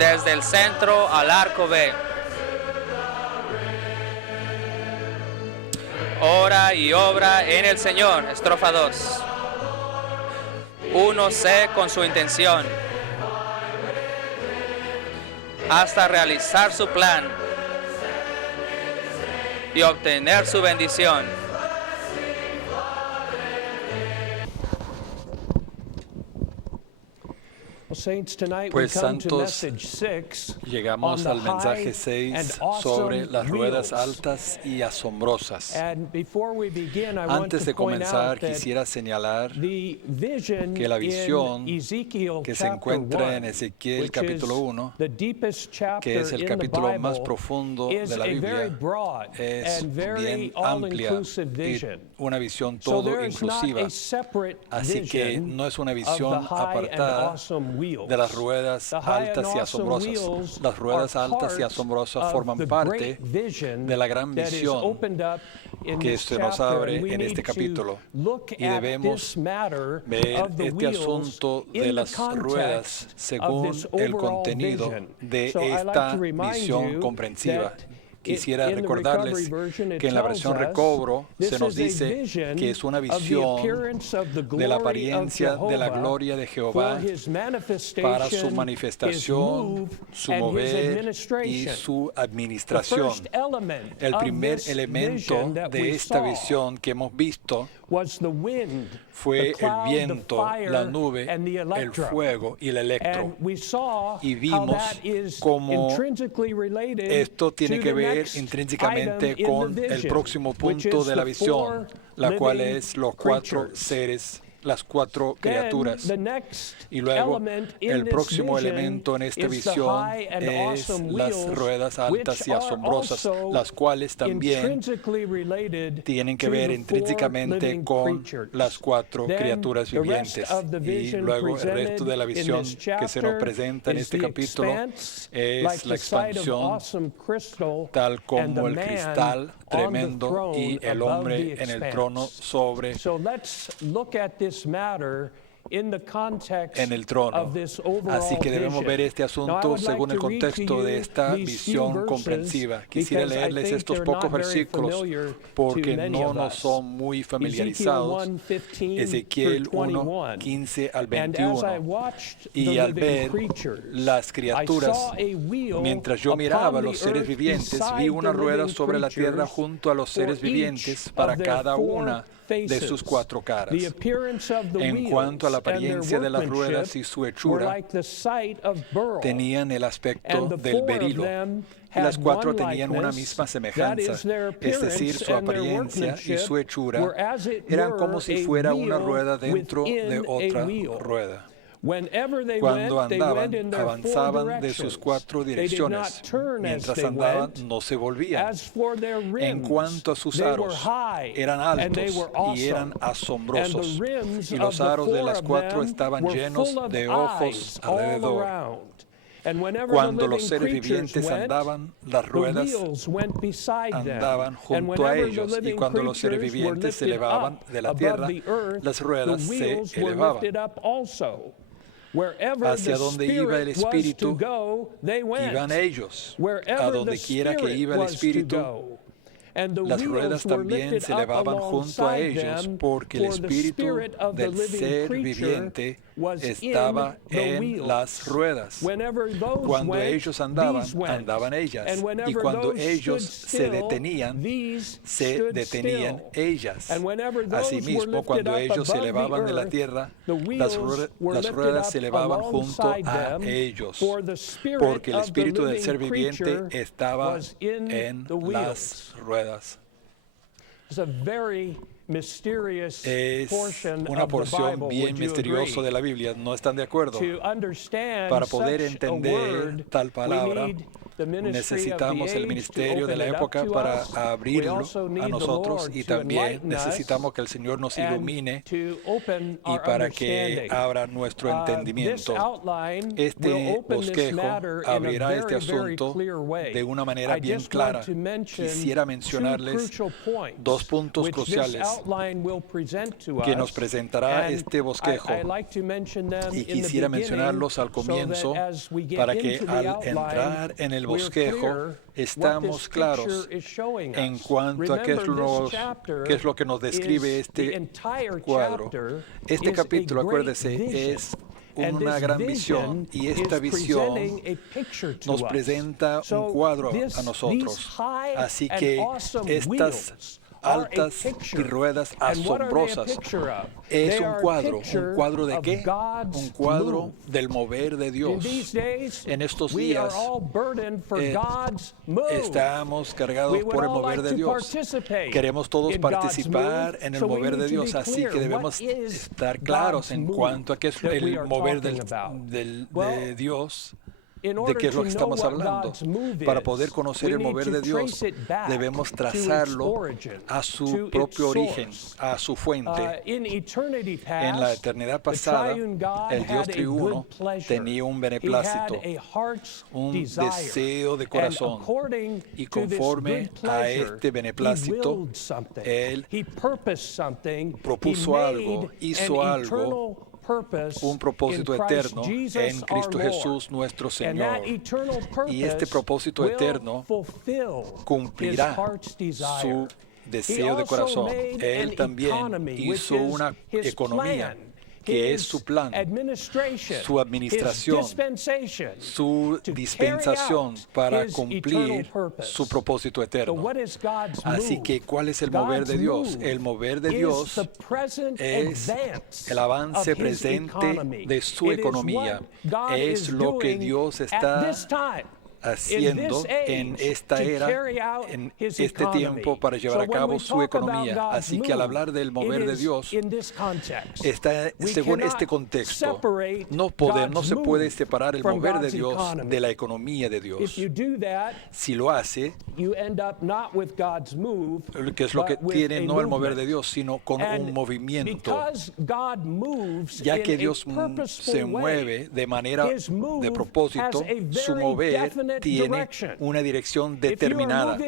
desde el centro al arco B. Ora y obra en el Señor, estrofa 2. Uno sé con su intención, hasta realizar su plan y obtener su bendición. Pues santos, llegamos al mensaje 6 sobre las ruedas altas y asombrosas. Antes de comenzar, quisiera señalar que la visión que se encuentra en Ezequiel capítulo 1, que es el capítulo más profundo de la Biblia, es bien amplia y una visión todo inclusiva. Así que no es una visión apartada de las ruedas altas y asombrosas. Las ruedas altas y asombrosas forman parte de la gran visión que se nos abre en este capítulo. Y debemos ver este asunto de las ruedas según el contenido de esta visión comprensiva. Quisiera recordarles que en la versión Recobro se nos dice que es una visión de la apariencia de la gloria de Jehová para su manifestación, su mover y su administración. El primer elemento de esta visión que hemos visto fue el viento, la nube, el fuego y el electro. Y vimos cómo esto tiene que ver intrínsecamente con el próximo punto de la visión, la cual es los 4 seres, las 4 criaturas. Y luego, el próximo elemento en esta visión es las ruedas altas y asombrosas, las cuales también tienen que ver intrínsecamente con las 4 criaturas vivientes. Y luego, el resto de la visión que se nos presenta en este capítulo es la expansión, tal como el cristal tremendo y el hombre en el trono sobre en el trono. Así que debemos ver este asunto según el contexto de esta visión comprensiva. Quisiera leerles estos pocos versículos porque no nos son muy familiarizados. Ezequiel 1, 15 al 21. Y al ver las criaturas, mientras yo miraba a los seres vivientes, vi una rueda sobre la tierra junto a los seres vivientes para cada una de sus 4 caras. En cuanto a la apariencia de las ruedas y su hechura, tenían el aspecto del berilo. Las 4 tenían una misma semejanza, es decir, su apariencia y su hechura eran como si fuera una rueda dentro de otra rueda. Cuando andaban, avanzaban de sus 4 direcciones. Mientras andaban, no se volvían. En cuanto a sus aros, eran altos y eran asombrosos. Y los aros de las 4 estaban llenos de ojos alrededor. Cuando los seres vivientes andaban, las ruedas andaban junto a ellos, y cuando los seres vivientes se elevaban de la tierra, las ruedas se elevaban. Hacia donde iba el Espíritu, iban ellos. A donde quiera que iba el Espíritu, las ruedas también se elevaban junto a ellos, porque el espíritu del ser viviente estaba en las ruedas. Cuando ellos andaban, andaban ellas. Y cuando ellos se detenían ellas. Asimismo, cuando ellos se elevaban de la tierra, las ruedas se elevaban junto a ellos, porque el espíritu del ser viviente estaba en las ruedas. Es una porción bien misteriosa de la Biblia, ¿no están de acuerdo? Para poder entender tal palabra, necesitamos el ministerio de la época para abrirlo a nosotros, y también necesitamos que el Señor nos ilumine y para que abra nuestro entendimiento. Este bosquejo abrirá este asunto de una manera bien clara. Quisiera mencionarles dos puntos cruciales que nos presentará este bosquejo, y quisiera mencionarlos al comienzo para que al entrar en el bosquejo estamos claros en cuanto a qué es lo que nos describe este cuadro. Este capítulo, acuérdese, es una gran visión, y esta visión nos presenta un cuadro a nosotros. Así que estas altas y ruedas asombrosas es un cuadro ¿de qué? Un cuadro del mover de Dios. En estos días estamos cargados por el mover de Dios. Queremos todos participar en el mover de Dios, así que debemos estar claros en cuanto a qué es el mover de Dios. ¿De qué es lo que estamos hablando? Para poder conocer el mover de Dios, debemos trazarlo a su propio origen, a su fuente. En la eternidad pasada, el Dios triuno tenía un beneplácito, un deseo de corazón, y conforme a este beneplácito, Él propuso algo, hizo algo, un propósito eterno en Cristo Jesús nuestro Señor. Y este propósito eterno cumplirá su deseo de corazón. Él también hizo una economía, que es su plan, su administración, su dispensación para cumplir su propósito eterno. Así que, ¿cuál es el mover de Dios? El mover de Dios es el avance presente de su economía. Es lo que Dios está haciendo en esta era, en este tiempo, para llevar a cabo su economía. Así que al hablar del mover de Dios, está según este contexto. No se puede separar el mover de Dios de la economía de Dios. Si lo hace, que es lo que tiene no el mover de Dios, sino con un movimiento. Ya que Dios se mueve de manera de propósito, su mover tiene una dirección determinada.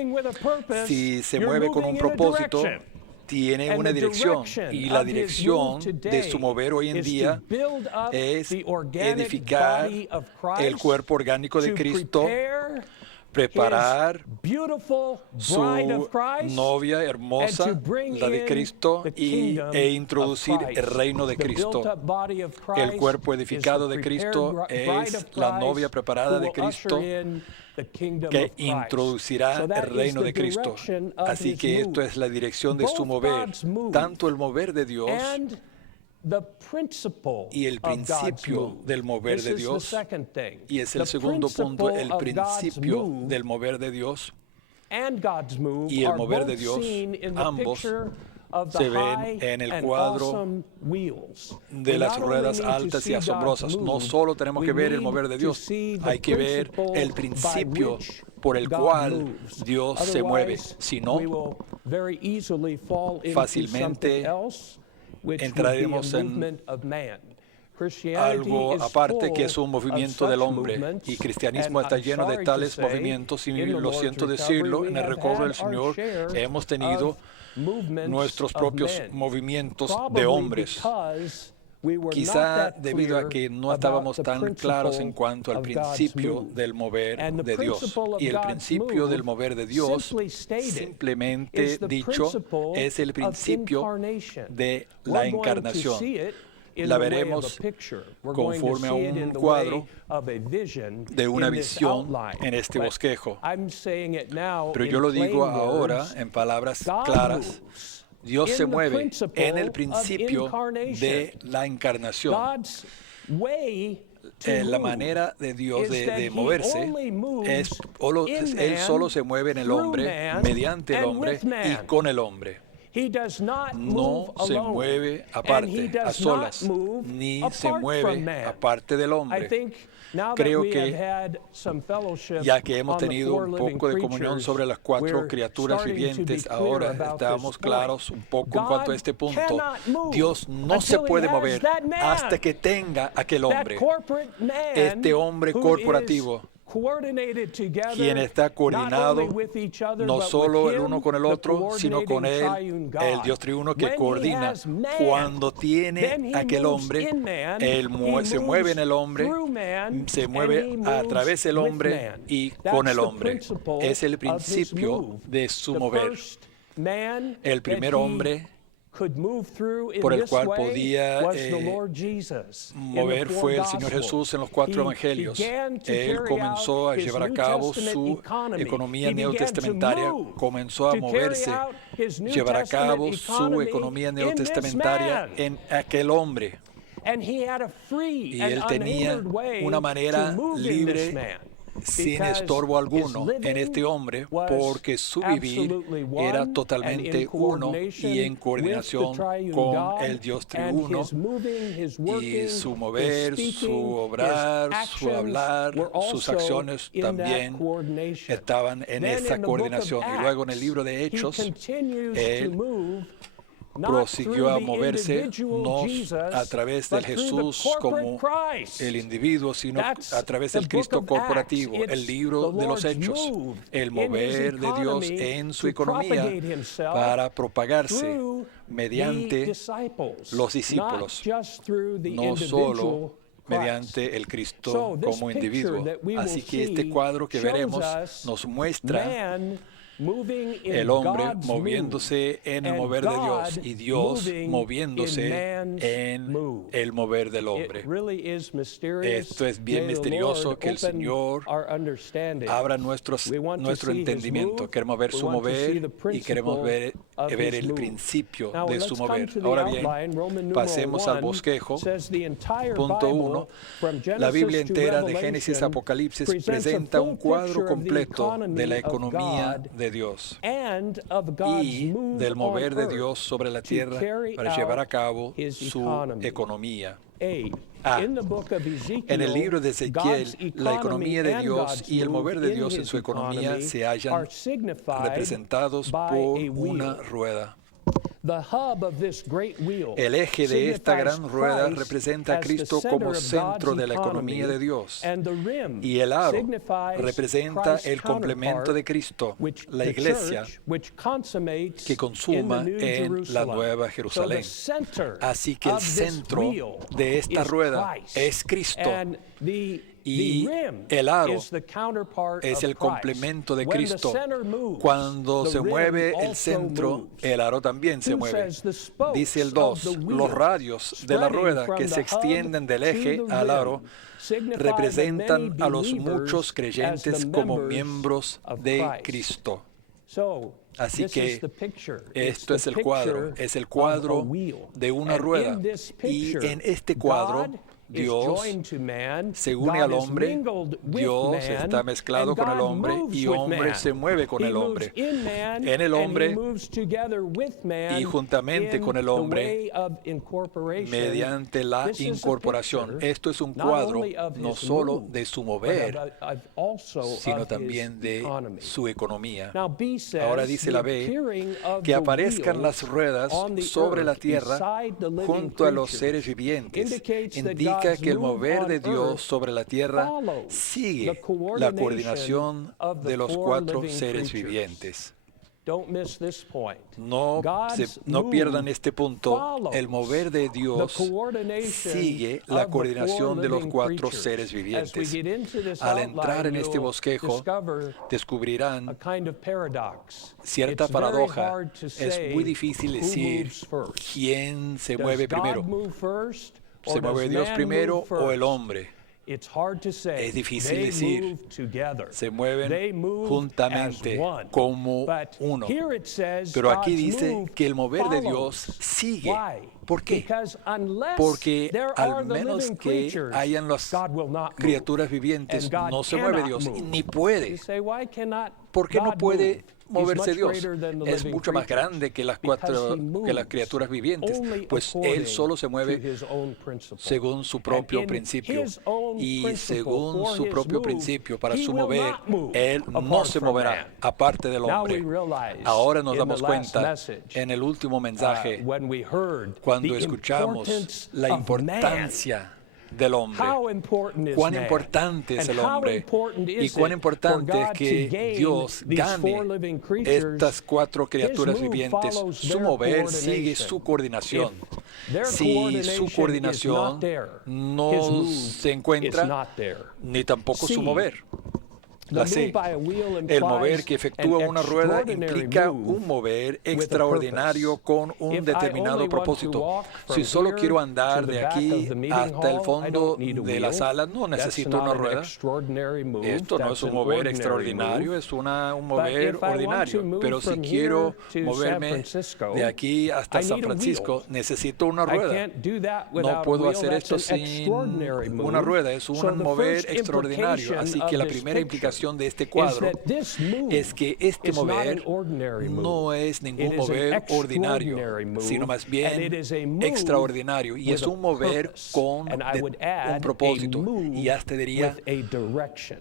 Si se mueve con un propósito, tiene una dirección, y la dirección de su mover hoy en día es edificar el cuerpo orgánico de Cristo, preparar su novia hermosa, la de Cristo, e introducir el reino de Cristo. El cuerpo edificado de Cristo es la novia preparada de Cristo, que introducirá el reino de Cristo. Así que esto es la dirección de su mover, tanto el mover de Dios y el principio del mover de Dios. Y es el segundo punto, el principio del mover de Dios y el mover de Dios. Ambos se ven en el cuadro de las ruedas altas y asombrosas. No solo tenemos que ver el mover de Dios, hay que ver el principio por el cual Dios se mueve. Si no, fácilmente entraremos en algo aparte, que es un movimiento del hombre, y cristianismo está lleno de tales movimientos, y lo siento decirlo, en el recobro del Señor hemos tenido nuestros propios movimientos de hombres. Quizá debido a que no estábamos tan claros en cuanto al principio del mover de Dios. Y el principio del mover de Dios, simplemente dicho, es el principio de la encarnación. La veremos conforme a un cuadro de una visión en este bosquejo. Pero yo lo digo ahora en palabras claras. Dios se mueve en el principio de la encarnación. La manera de Dios de moverse es, Él solo se mueve en el hombre, mediante el hombre y con el hombre. no se mueve aparte, a solas, ni se mueve aparte del hombre. Creo que ya que hemos tenido un poco de comunión sobre las cuatro criaturas vivientes, ahora estamos claros un poco en cuanto a este punto. Dios no se puede mover hasta que tenga aquel hombre, este hombre corporativo, quien está coordinado no solo el uno con el otro, sino con él, el Dios triuno que coordina. Cuando tiene aquel hombre, él se mueve en el hombre, se mueve a través del hombre y con el hombre. Es el principio de su mover. El primer hombre por el cual podía mover fue el Señor Jesús en los cuatro evangelios. Él comenzó a llevar a cabo su economía neotestamentaria, comenzó a moverse, llevar a cabo su economía neotestamentaria en aquel hombre. Y él tenía una manera libre, sin estorbo alguno en este hombre, porque su vivir era totalmente uno y en coordinación con el Dios triuno, y su mover, su obrar, su hablar, sus acciones también estaban en esa coordinación. Y luego en el libro de Hechos, él prosiguió a moverse no a través del Jesús como el individuo, sino a través del Cristo corporativo. El libro de los Hechos, el mover de Dios en su economía para propagarse mediante los discípulos, no solo mediante el Cristo como individuo. Así que este cuadro que veremos nos muestra el hombre moviéndose en el mover de Dios y Dios moviéndose en el mover del hombre. Esto es bien misterioso, que el Señor abra nuestro entendimiento. Queremos ver su mover y queremos ver el principio de su mover. Ahora bien, pasemos al bosquejo. Punto 1. La Biblia entera de Génesis a Apocalipsis presenta un cuadro completo de la economía de Dios y del mover de Dios sobre la tierra para llevar a cabo su economía. En el libro de Ezequiel, la economía de Dios y el mover de Dios en su economía se hallan representados por una rueda. El eje de esta gran rueda representa a Cristo como centro de la economía de Dios, y el aro representa el complemento de Cristo, la iglesia, que consuma en la Nueva Jerusalén. Así que el centro de esta rueda es Cristo, y el aro es el complemento de Cristo. Cuando se mueve el centro, el aro también se mueve. Dice el 2, los radios de la rueda que se extienden del eje al aro representan a los muchos creyentes como miembros de Cristo. Así que esto es el cuadro de una rueda. Y en este cuadro, Dios se une al hombre, Dios está mezclado con el hombre y hombre se mueve con el hombre. En el hombre y juntamente con el hombre mediante la incorporación. Esto es un cuadro no solo de su mover, sino también de su economía. Ahora dice la B, que aparezcan las ruedas sobre la tierra junto a los seres vivientes. Indica que el mover de Dios sobre la tierra sigue la coordinación de los cuatro seres vivientes. No pierdan este punto. El mover de Dios sigue la coordinación de los cuatro seres vivientes. Al entrar en este bosquejo, descubrirán cierta paradoja. Es muy difícil decir quién se mueve primero. ¿Se mueve Dios primero o el hombre? Es difícil decir. Se mueven juntamente como uno. Pero aquí dice que el mover de Dios sigue. ¿Por qué? Porque al menos que hayan las criaturas vivientes, no se mueve Dios, ni puede. ¿Por qué no puede moverse Dios. Es mucho más grande que las criaturas vivientes, pues Él solo se mueve según su propio principio. Y según su propio principio, para su mover, Él no se moverá aparte del hombre. Ahora nos damos cuenta en el último mensaje, cuando escuchamos la importancia del hombre, cuán importante es el hombre y cuán importante es que Dios gane estas 4 criaturas vivientes. Su mover sigue su coordinación. Si su coordinación no se encuentra, ni tampoco su mover. La C. El mover que efectúa una rueda implica un mover extraordinario con un determinado propósito. Si solo quiero andar de aquí hasta el fondo de la sala, no necesito una rueda. Esto no es un mover extraordinario, es un mover ordinario. Pero si quiero moverme de aquí hasta San Francisco, necesito una rueda. No puedo hacer esto sin una rueda, es un mover extraordinario. Así que la primera implicación de este cuadro es que este mover no es ningún mover ordinario, sino más bien extraordinario, y es un mover con un propósito, y hasta diría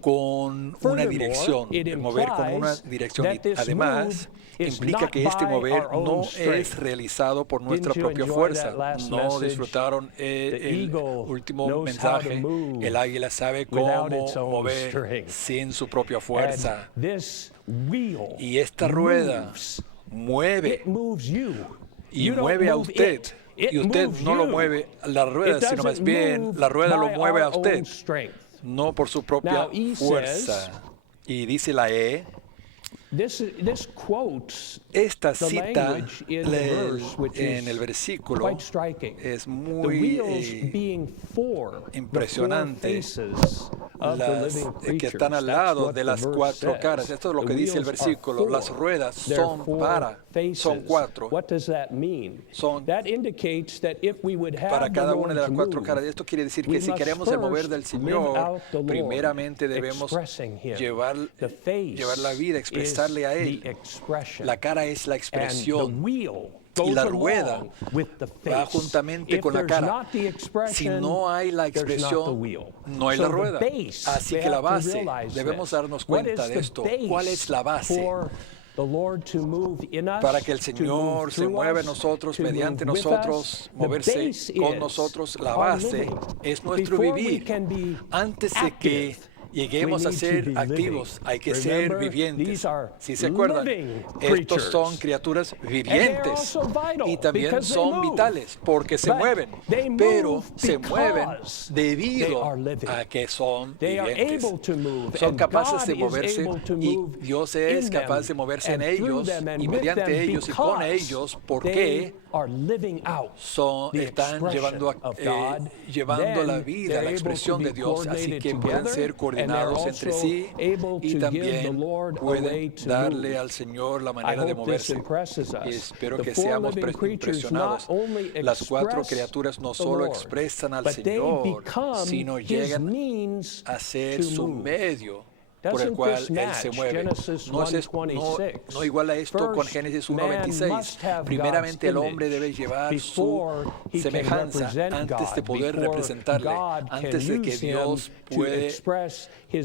con una dirección, el mover con una dirección. Y además implica que este mover no es realizado por nuestra propia fuerza. No disfrutaron el último mensaje. El águila sabe cómo mover sin su propia fuerza. Y esta rueda mueve y mueve a usted. Y usted no lo mueve la rueda, sino más bien la rueda lo mueve a usted, no por su propia fuerza. Y dice la E. Esta cita en el versículo es muy impresionante. Las que están al lado de las 4 caras. Esto es lo que dice el versículo. Las ruedas son 4. Son para cada una de las 4 caras. Esto quiere decir que si queremos el mover del Señor, primeramente debemos llevar la vida, expresarle a Él. La cara es la expresión. Y la rueda va juntamente con la cara. Si no hay la expresión, no hay la rueda. Así que la base, debemos darnos cuenta de esto. ¿Cuál es la base? Para que el Señor se mueva en nosotros, mediante nosotros, moverse con nosotros, la base es nuestro vivir. Antes de que lleguemos a ser activos, hay que ser vivientes. Si se acuerdan, estos son criaturas vivientes y también son vitales porque se mueven, pero se mueven debido a que son vivientes. Son capaces de moverse y Dios es capaz de moverse en ellos y mediante ellos y con ellos porque están llevando la vida, la expresión de Dios, así que pueden ser coordinados entre sí y también pueden darle al Señor la manera de moverse. Y espero que seamos impresionados. Las 4 criaturas no solo expresan al Señor, sino llegan a ser su medio por el cual Él se mueve. No iguala esto con Génesis 1:26. Primeramente el hombre debe llevar su semejanza antes de poder representarle, antes de que Dios puede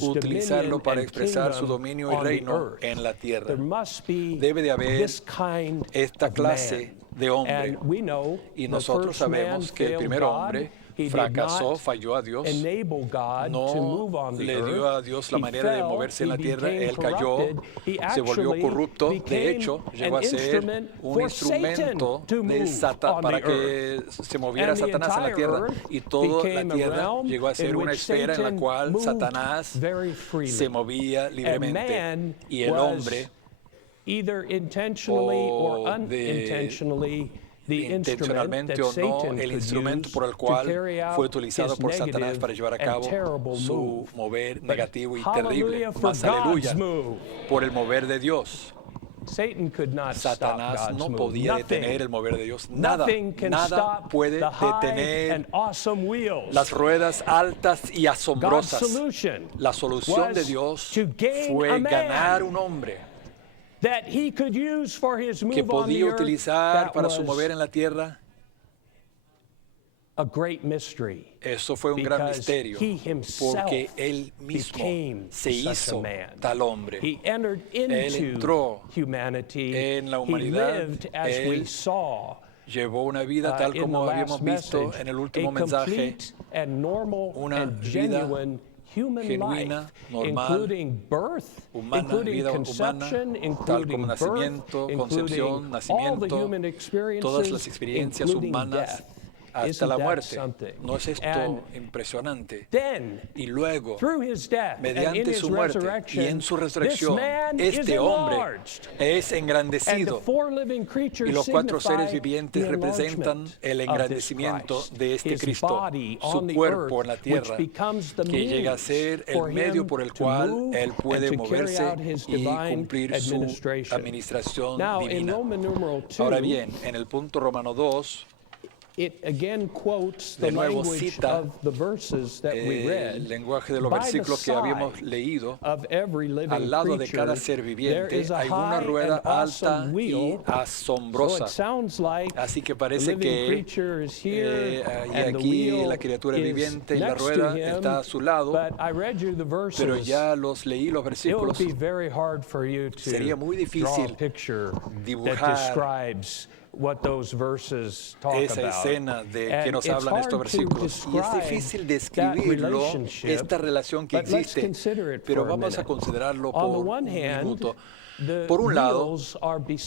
utilizarlo para expresar su dominio y reino en la tierra. Debe de haber esta clase de hombre. Y nosotros sabemos que el primer hombre fracasó, falló a Dios, no le dio a Dios la manera de moverse en la tierra, él cayó, se volvió corrupto, de hecho, llegó a ser un instrumento de Satán para que se moviera Satanás en la tierra, y toda la tierra llegó a ser una esfera en la cual Satanás se movía libremente, y el hombre, intencionalmente o no, el instrumento por el cual fue utilizado por Satanás para llevar a cabo su mover negativo y terrible, más aleluya, por el mover de Dios. Satanás no podía detener el mover de Dios. Nada puede detener las ruedas altas y asombrosas. La solución de Dios fue ganar un hombre. que podía utilizar para su mover en la tierra. Eso fue un gran misterio, porque Él mismo se hizo tal hombre. Él entró en la humanidad, Él llevó una vida tal como habíamos visto en el último mensaje, una vida genuina, normal, humana, vida humana, tal como nacimiento, concepción, nacimiento, todas las experiencias humanas, hasta la muerte. ¿No es esto impresionante? Y luego, mediante su muerte y en su resurrección, este hombre es engrandecido. Y los 4 seres vivientes representan el engrandecimiento de este Cristo, su cuerpo en la tierra, que llega a ser el medio por el cual Él puede moverse y cumplir su administración divina. Ahora bien, en el punto Romano 2, de nuevo cita el lenguaje de los versículos que habíamos leído. Al lado de cada ser viviente hay una rueda alta y asombrosa. Así que parece que y aquí la criatura viviente y la rueda está a su lado, pero ya leí los versículos. Sería muy difícil dibujar esa escena de que nos hablan estos versículos. Y es difícil describirlo, esta relación que existe, pero vamos a considerarlo por un minuto. Por un lado,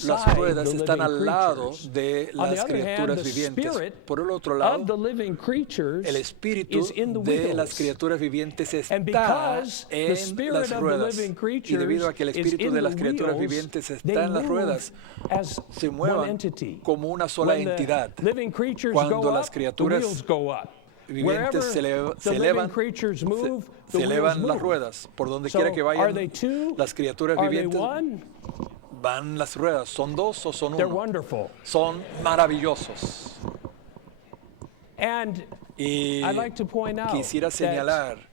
las ruedas están al lado de las criaturas vivientes. Por el otro lado, el espíritu de las criaturas vivientes está en las ruedas. Y debido a que el espíritu de las criaturas vivientes está en las ruedas, se mueven como una sola entidad. Cuando las criaturas vivientes se elevan las ruedas. Por donde quiera que vayan las criaturas vivientes, van las ruedas. ¿Son 2 o son 1? Son maravillosos. Y quisiera señalar,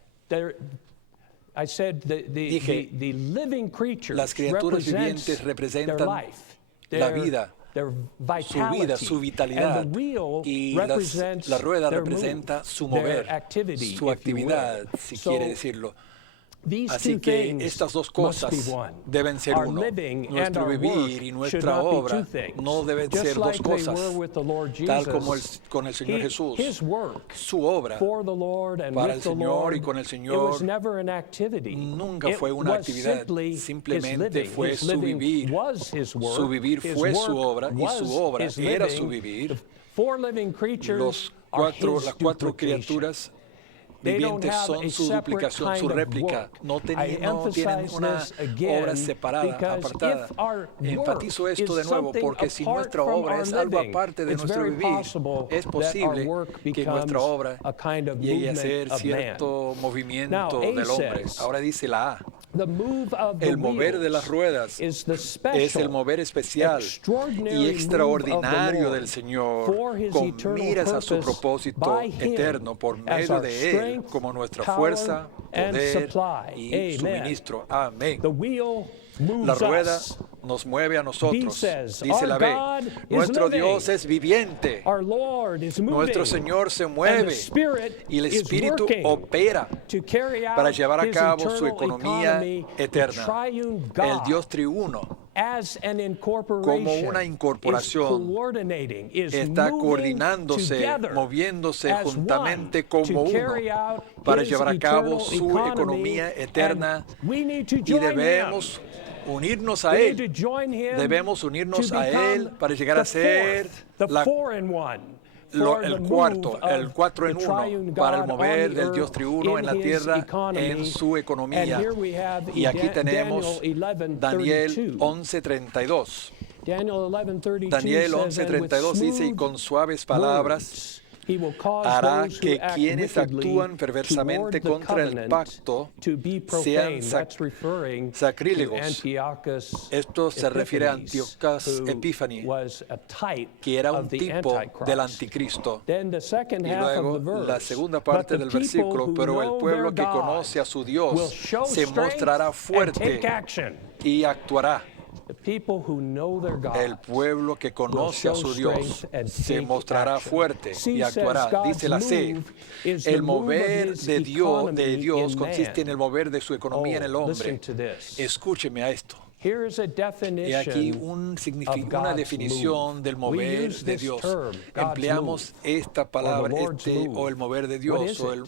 dije, las criaturas vivientes representan la vida, su vitalidad, y la rueda representa su mover, su actividad, si quiere decirlo. Así que estas 2 cosas deben ser uno. Nuestro vivir y nuestra obra no deben ser 2 cosas, tal como con el Señor Jesús. Su obra para el Señor y con el Señor nunca fue una actividad, simplemente fue su vivir. Su vivir fue su obra y su obra era su vivir. Las 4 criaturas vivientes son su duplicación, su réplica. No tienen una obra separada, apartada. Enfatizo esto de nuevo porque si nuestra obra es algo aparte de nuestro vivir, es posible que nuestra obra llegue a ser cierto movimiento del hombre. Ahora dice la A. El mover de las ruedas es el mover especial y extraordinario del Señor, con miras a su propósito eterno por medio de Él, como nuestra fuerza, poder y suministro. Amén. La rueda nos mueve a nosotros. Dice la B. Nuestro Dios es viviente. Nuestro Señor se mueve y el Espíritu opera para llevar a cabo su economía eterna. El Dios triuno, como una incorporación, está coordinándose, moviéndose juntamente como uno para llevar a cabo su economía eterna, y debemos unirnos a Él. Debemos unirnos a Él para llegar a ser el 4 en 1, para el mover del Dios triuno en la tierra, en su economía. Y aquí tenemos Daniel 11:32. Daniel 11:32 dice: y con suaves palabras hará que quienes actúan perversamente contra el pacto sean sacrílegos. Esto se refiere a Antíocas Epífanes, que era un tipo del anticristo. Y luego la segunda parte del versículo: pero el pueblo que conoce a su Dios se mostrará fuerte y actuará. El pueblo que conoce a su Dios se mostrará fuerte y actuará. Dice la C, el mover de Dios consiste en el mover de su economía en el hombre. Escúcheme a esto. Y aquí una definición del mover de Dios. Empleamos esta palabra, o el mover de Dios, o el...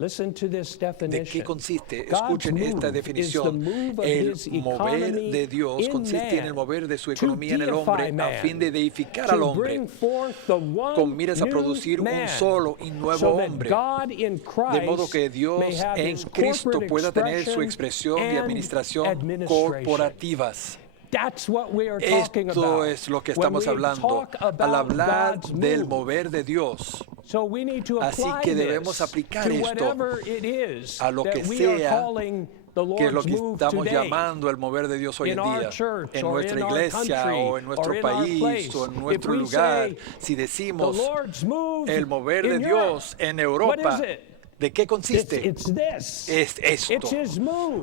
¿De qué consiste? Escuchen esta definición. El mover de Dios consiste en el mover de su economía en el hombre a fin de deificar al hombre con miras a producir un solo y nuevo hombre. De modo que Dios en Cristo pueda tener su expresión y administración corporativas. Esto es lo que estamos hablando al hablar del mover de Dios. Así que debemos aplicar esto a lo que sea, que es lo que estamos llamando el mover de Dios hoy en día, en nuestra iglesia o en nuestro país o en nuestro lugar. Si decimos el mover de Dios en Europa, ¿de qué consiste? Es esto.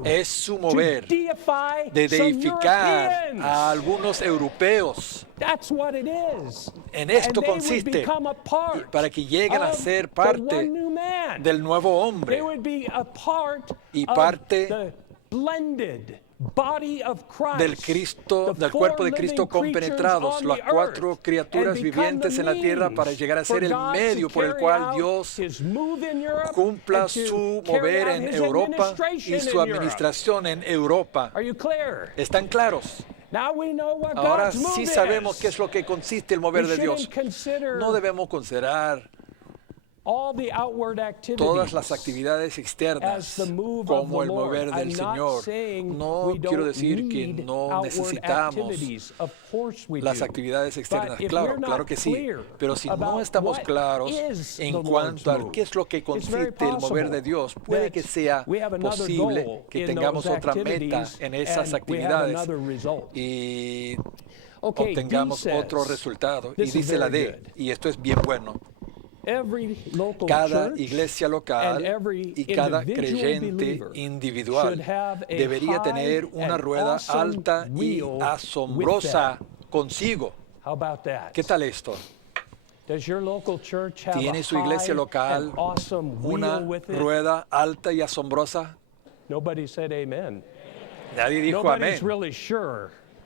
Es su mover de deificar a algunos europeos. En esto consiste, para que lleguen a ser parte del nuevo hombre y parte del cuerpo de Cristo compenetrados, las cuatro criaturas vivientes en la tierra, para llegar a ser el medio por el cual Dios cumpla su mover en Europa y su administración en Europa. ¿Están claros? Ahora sí sabemos qué es lo que consiste el mover de Dios. No debemos considerar todas las actividades externas como el mover del Señor. No quiero decir que no necesitamos las actividades externas. Claro que sí. Pero si no estamos claros en cuanto a qué es lo que consiste el mover de Dios, puede que sea posible que tengamos otra meta en esas actividades y obtengamos otro resultado. Y dice la D, y esto es bien bueno. Cada iglesia local y cada creyente individual debería tener una rueda alta y asombrosa consigo. ¿Qué tal esto? ¿Tiene su iglesia local una rueda alta y asombrosa? Nadie dijo amén.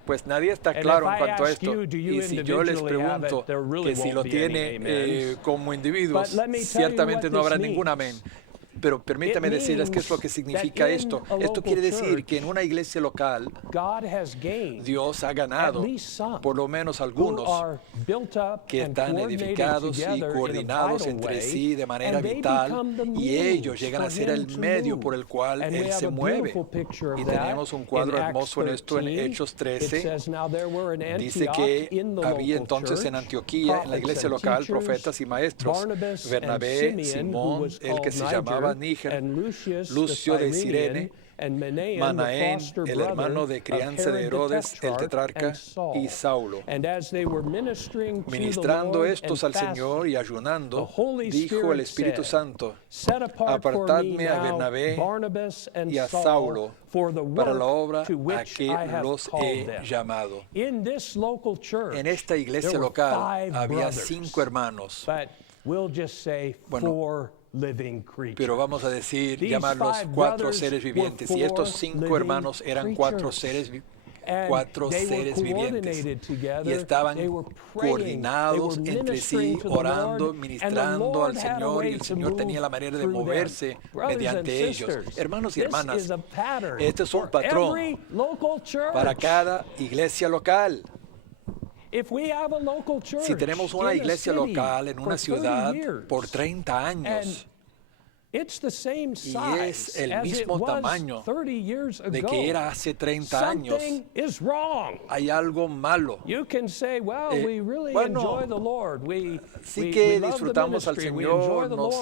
Pues nadie está claro en cuanto a esto. Y si yo les pregunto que si lo tiene como individuos, ciertamente no habrá ningún amén. Pero permítame decirles qué es lo que significa esto. Esto quiere decir que en una iglesia local, Dios ha ganado por lo menos algunos que están edificados y coordinados entre sí de manera vital, y ellos llegan a ser el medio por el cual Él se mueve. Y tenemos un cuadro hermoso en esto en Hechos 13. Dice que había entonces en Antioquía, en la iglesia local, profetas y maestros: Bernabé, Simón, el que se llamaba Níger, Lucio de Cirene, Manaén, el hermano de crianza de Herodes, el tetrarca, y Saulo. Ministrando estos al Señor y ayunando, dijo el Espíritu Santo: apartadme a Bernabé y a Saulo para la obra a que los he llamado. En esta iglesia local había 5 hermanos. Bueno, pero vamos a decir, llamarlos 4 seres vivientes. Y estos 5 hermanos eran 4 seres vivientes. Y estaban coordinados entre sí, orando, ministrando al Señor. Y el Señor tenía la manera de moverse mediante ellos. Hermanos y hermanas, este es un patrón para cada iglesia local. Si tenemos una iglesia local en una ciudad por 30 años, y es el mismo tamaño de que era hace 30 años, hay algo malo. Bueno, sí que disfrutamos al Señor, nos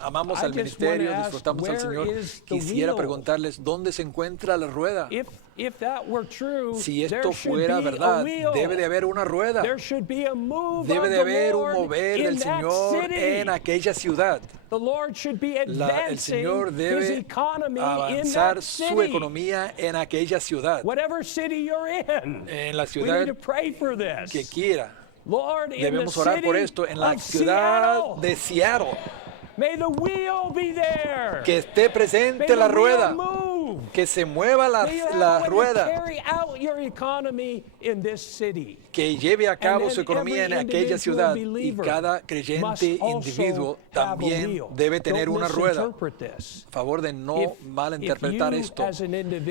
amamos al ministerio, disfrutamos al Señor, quisiera preguntarles dónde se encuentra la rueda. Si esto fuera verdad, debe de haber una rueda. Debe de haber un mover del Señor en aquella ciudad. El Señor debe avanzar su economía en aquella ciudad. En la ciudad que quiera. Debemos orar por esto en la ciudad de Seattle. Que esté presente la rueda. Que se mueva la rueda. Que lleve a cabo su economía en aquella ciudad. Y cada creyente individuo también debe tener una rueda. A favor de no malinterpretar esto.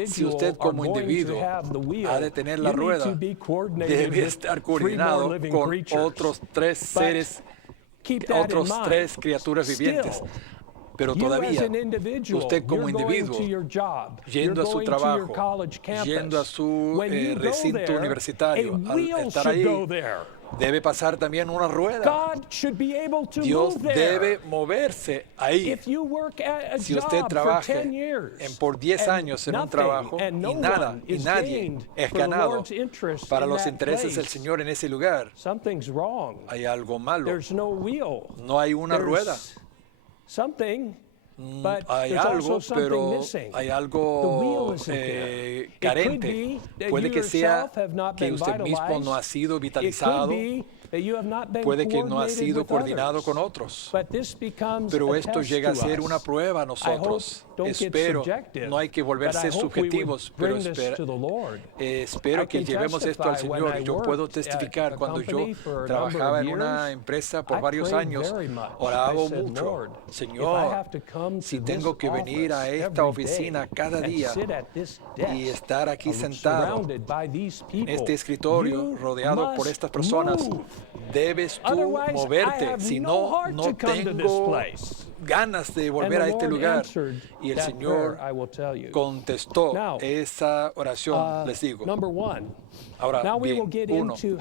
Si usted como individuo ha de tener la rueda, debe estar coordinado con otros tres seres, otros tres criaturas vivientes. Pero todavía, usted como individuo, yendo a su trabajo, yendo a su recinto universitario, al estar ahí, debe pasar también una rueda. Dios debe moverse ahí. Si usted trabaja por 10 años en un trabajo y nada y nadie es ganado para los intereses del Señor en ese lugar, hay algo malo. No hay una rueda. Hay algo, pero hay algo carente. Puede que sea que usted mismo no ha sido vitalizado. Puede que no ha sido coordinado con otros. Pero esto llega a ser una prueba a nosotros. Espero, no hay que volverse subjetivos, pero espero que llevemos esto al Señor. Yo puedo testificar, cuando yo trabajaba en una empresa por varios años, oraba mucho. Señor, si tengo que venir a esta oficina cada día y estar aquí sentado en este escritorio rodeado por estas personas, debes tú moverte. Si no, no tengo ganas de volver a este lugar. Y el Señor contestó esa oración, les digo. Ahora, bien,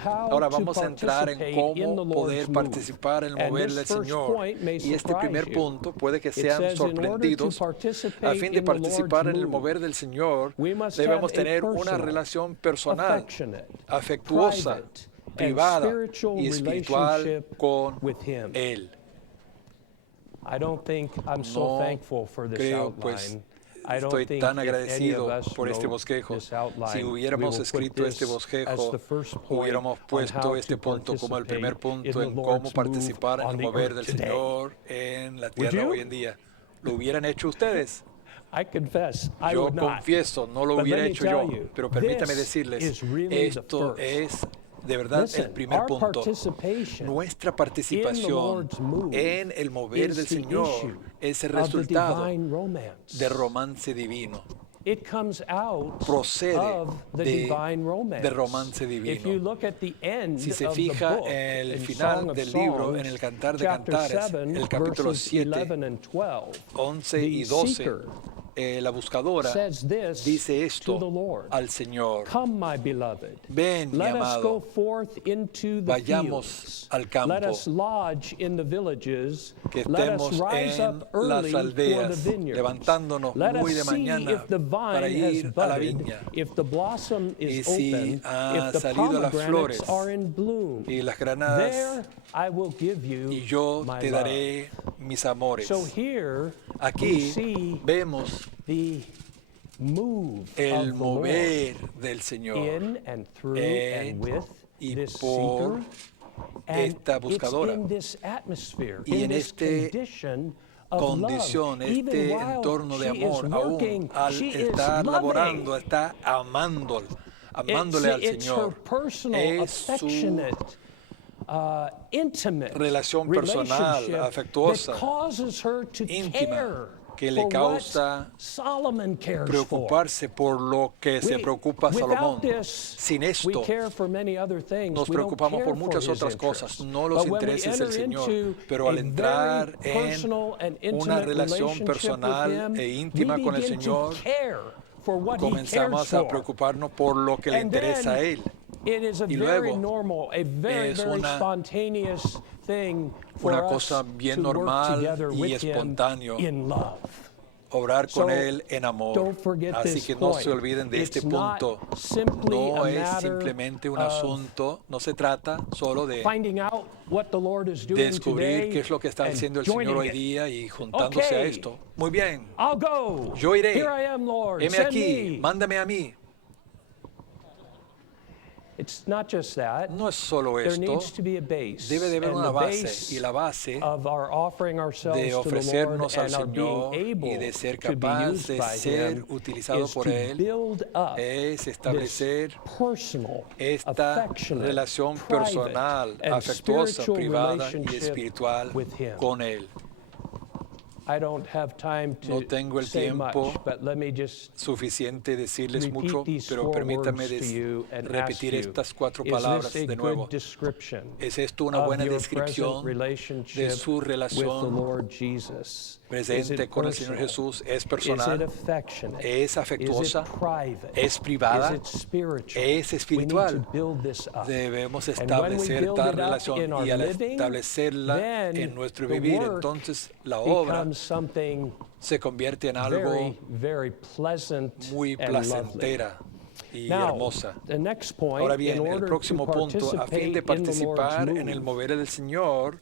ahora vamos a entrar en cómo poder participar en el mover del Señor. Y este primer punto puede que sean sorprendidos. A fin de participar en el mover del Señor, debemos tener una relación personal, afectuosa, privada y espiritual con Él. No creo, pues, estoy tan agradecido por este bosquejo. Si hubiéramos escrito este bosquejo, hubiéramos puesto este punto como el primer punto en cómo participar en el mover del Señor en la tierra hoy en día. ¿Lo hubieran hecho ustedes? Yo confieso, no lo hubiera hecho yo, pero permítame decirles, esto es de verdad el primer punto. Nuestra participación en el mover del Señor es el resultado de romance divino. Procede de romance divino. Si se fija en el final del libro, en el Cantar de Cantares, el capítulo 7, 11 y 12, la buscadora dice esto al Señor: ven, mi amado, vayamos al campo, que estemos en las aldeas, levantándonos muy de mañana para ir a la viña. Y si han salido las flores y las granadas, y yo te daré mis amores. Aquí vemos el mover del Señor en y por esta buscadora. Y en esta condición, este entorno de amor, aún al estar laborando, está amándole al Señor. Es su relación personal, afectuosa, íntima, que le causa preocuparse por lo que se preocupa Salomón. Sin esto, nos preocupamos por muchas otras cosas, no los intereses del Señor. Pero al entrar en una relación personal e íntima con el Señor, comenzamos a preocuparnos por lo que le interesa a Él. Y luego es una cosa bien normal y espontáneo obrar con Él en amor. Así que no se olviden de este punto. No es simplemente un asunto, no se trata solo de descubrir qué es lo que está haciendo el Señor hoy día y juntándose a esto. Muy bien, yo iré. Heme aquí, mándame a mí. No es solo esto, debe de haber una base, y la base de ofrecernos al Señor y de ser capaz de ser utilizado por Él es establecer esta relación personal, afectuosa, privada y espiritual con Él. No tengo el tiempo suficiente de decirles mucho, pero permítanme repetir estas 4 palabras de nuevo. ¿Es esto una buena descripción de su relación presente con el Señor Jesús? ¿Es personal? ¿Es afectuosa? ¿Es privada? ¿Es espiritual? Debemos establecer tal relación, y al establecerla en nuestro vivir, entonces la obra se convierte en algo muy placentera y hermosa. Ahora bien, el próximo punto, a fin de participar en el mover del Señor,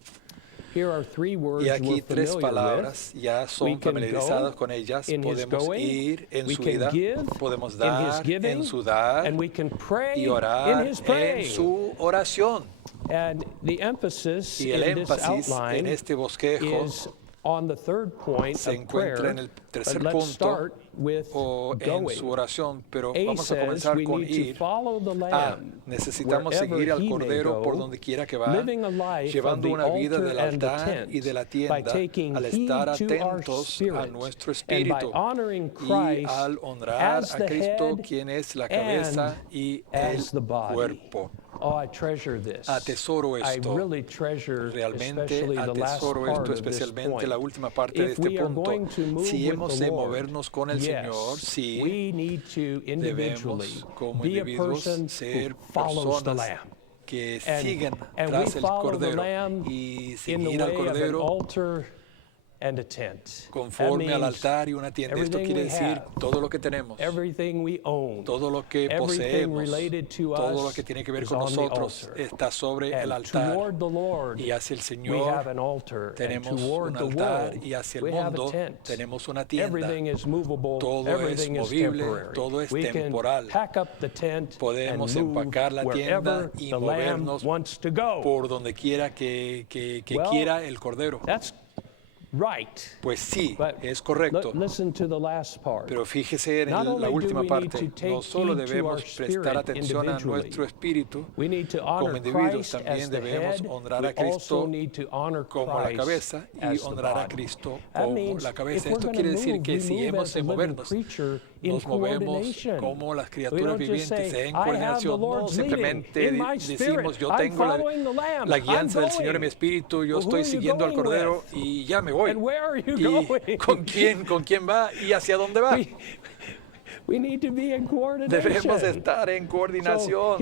y aquí 3 palabras, ya son familiarizadas con ellas. Podemos ir en su vida, podemos dar en su dar, y orar en su oración. Y el énfasis en este bosquejo se encuentra en el tercer punto, o en su oración, pero vamos a comenzar con ir. Necesitamos seguir al Cordero por donde quiera que va, llevando una vida del altar y de la tienda, al estar atentos a nuestro espíritu y al honrar a Cristo, quien es la cabeza y el cuerpo. Atesoro esto. Realmente atesoro esto, especialmente la última parte de este punto. Si hemos de movernos con el Señor, sí, debemos como individuos ser personas que siguen tras el Cordero, y seguir al Cordero conforme al altar y una tienda. Esto quiere decir todo lo que tenemos, todo lo que poseemos, todo lo que tiene que ver con nosotros está sobre el altar. Y hacia el Señor tenemos un altar, y hacia el mundo tenemos una tienda. Todo es movible, todo es temporal. Podemos empacar la tienda y movernos por donde quiera que quiera el Cordero. Pues sí, es correcto. Pero fíjese en la última parte. No solo debemos prestar atención a nuestro espíritu como individuos, también debemos honrar a Cristo como la cabeza y honrar a Cristo como la cabeza. Esto quiere decir que si hemos de movernos, nos movemos como las criaturas vivientes en coordinación. No simplemente decimos, yo tengo la guianza del Señor en mi espíritu, yo estoy siguiendo al Cordero y ya me voy. ¿Y con quién va y hacia dónde va? Debemos estar en coordinación.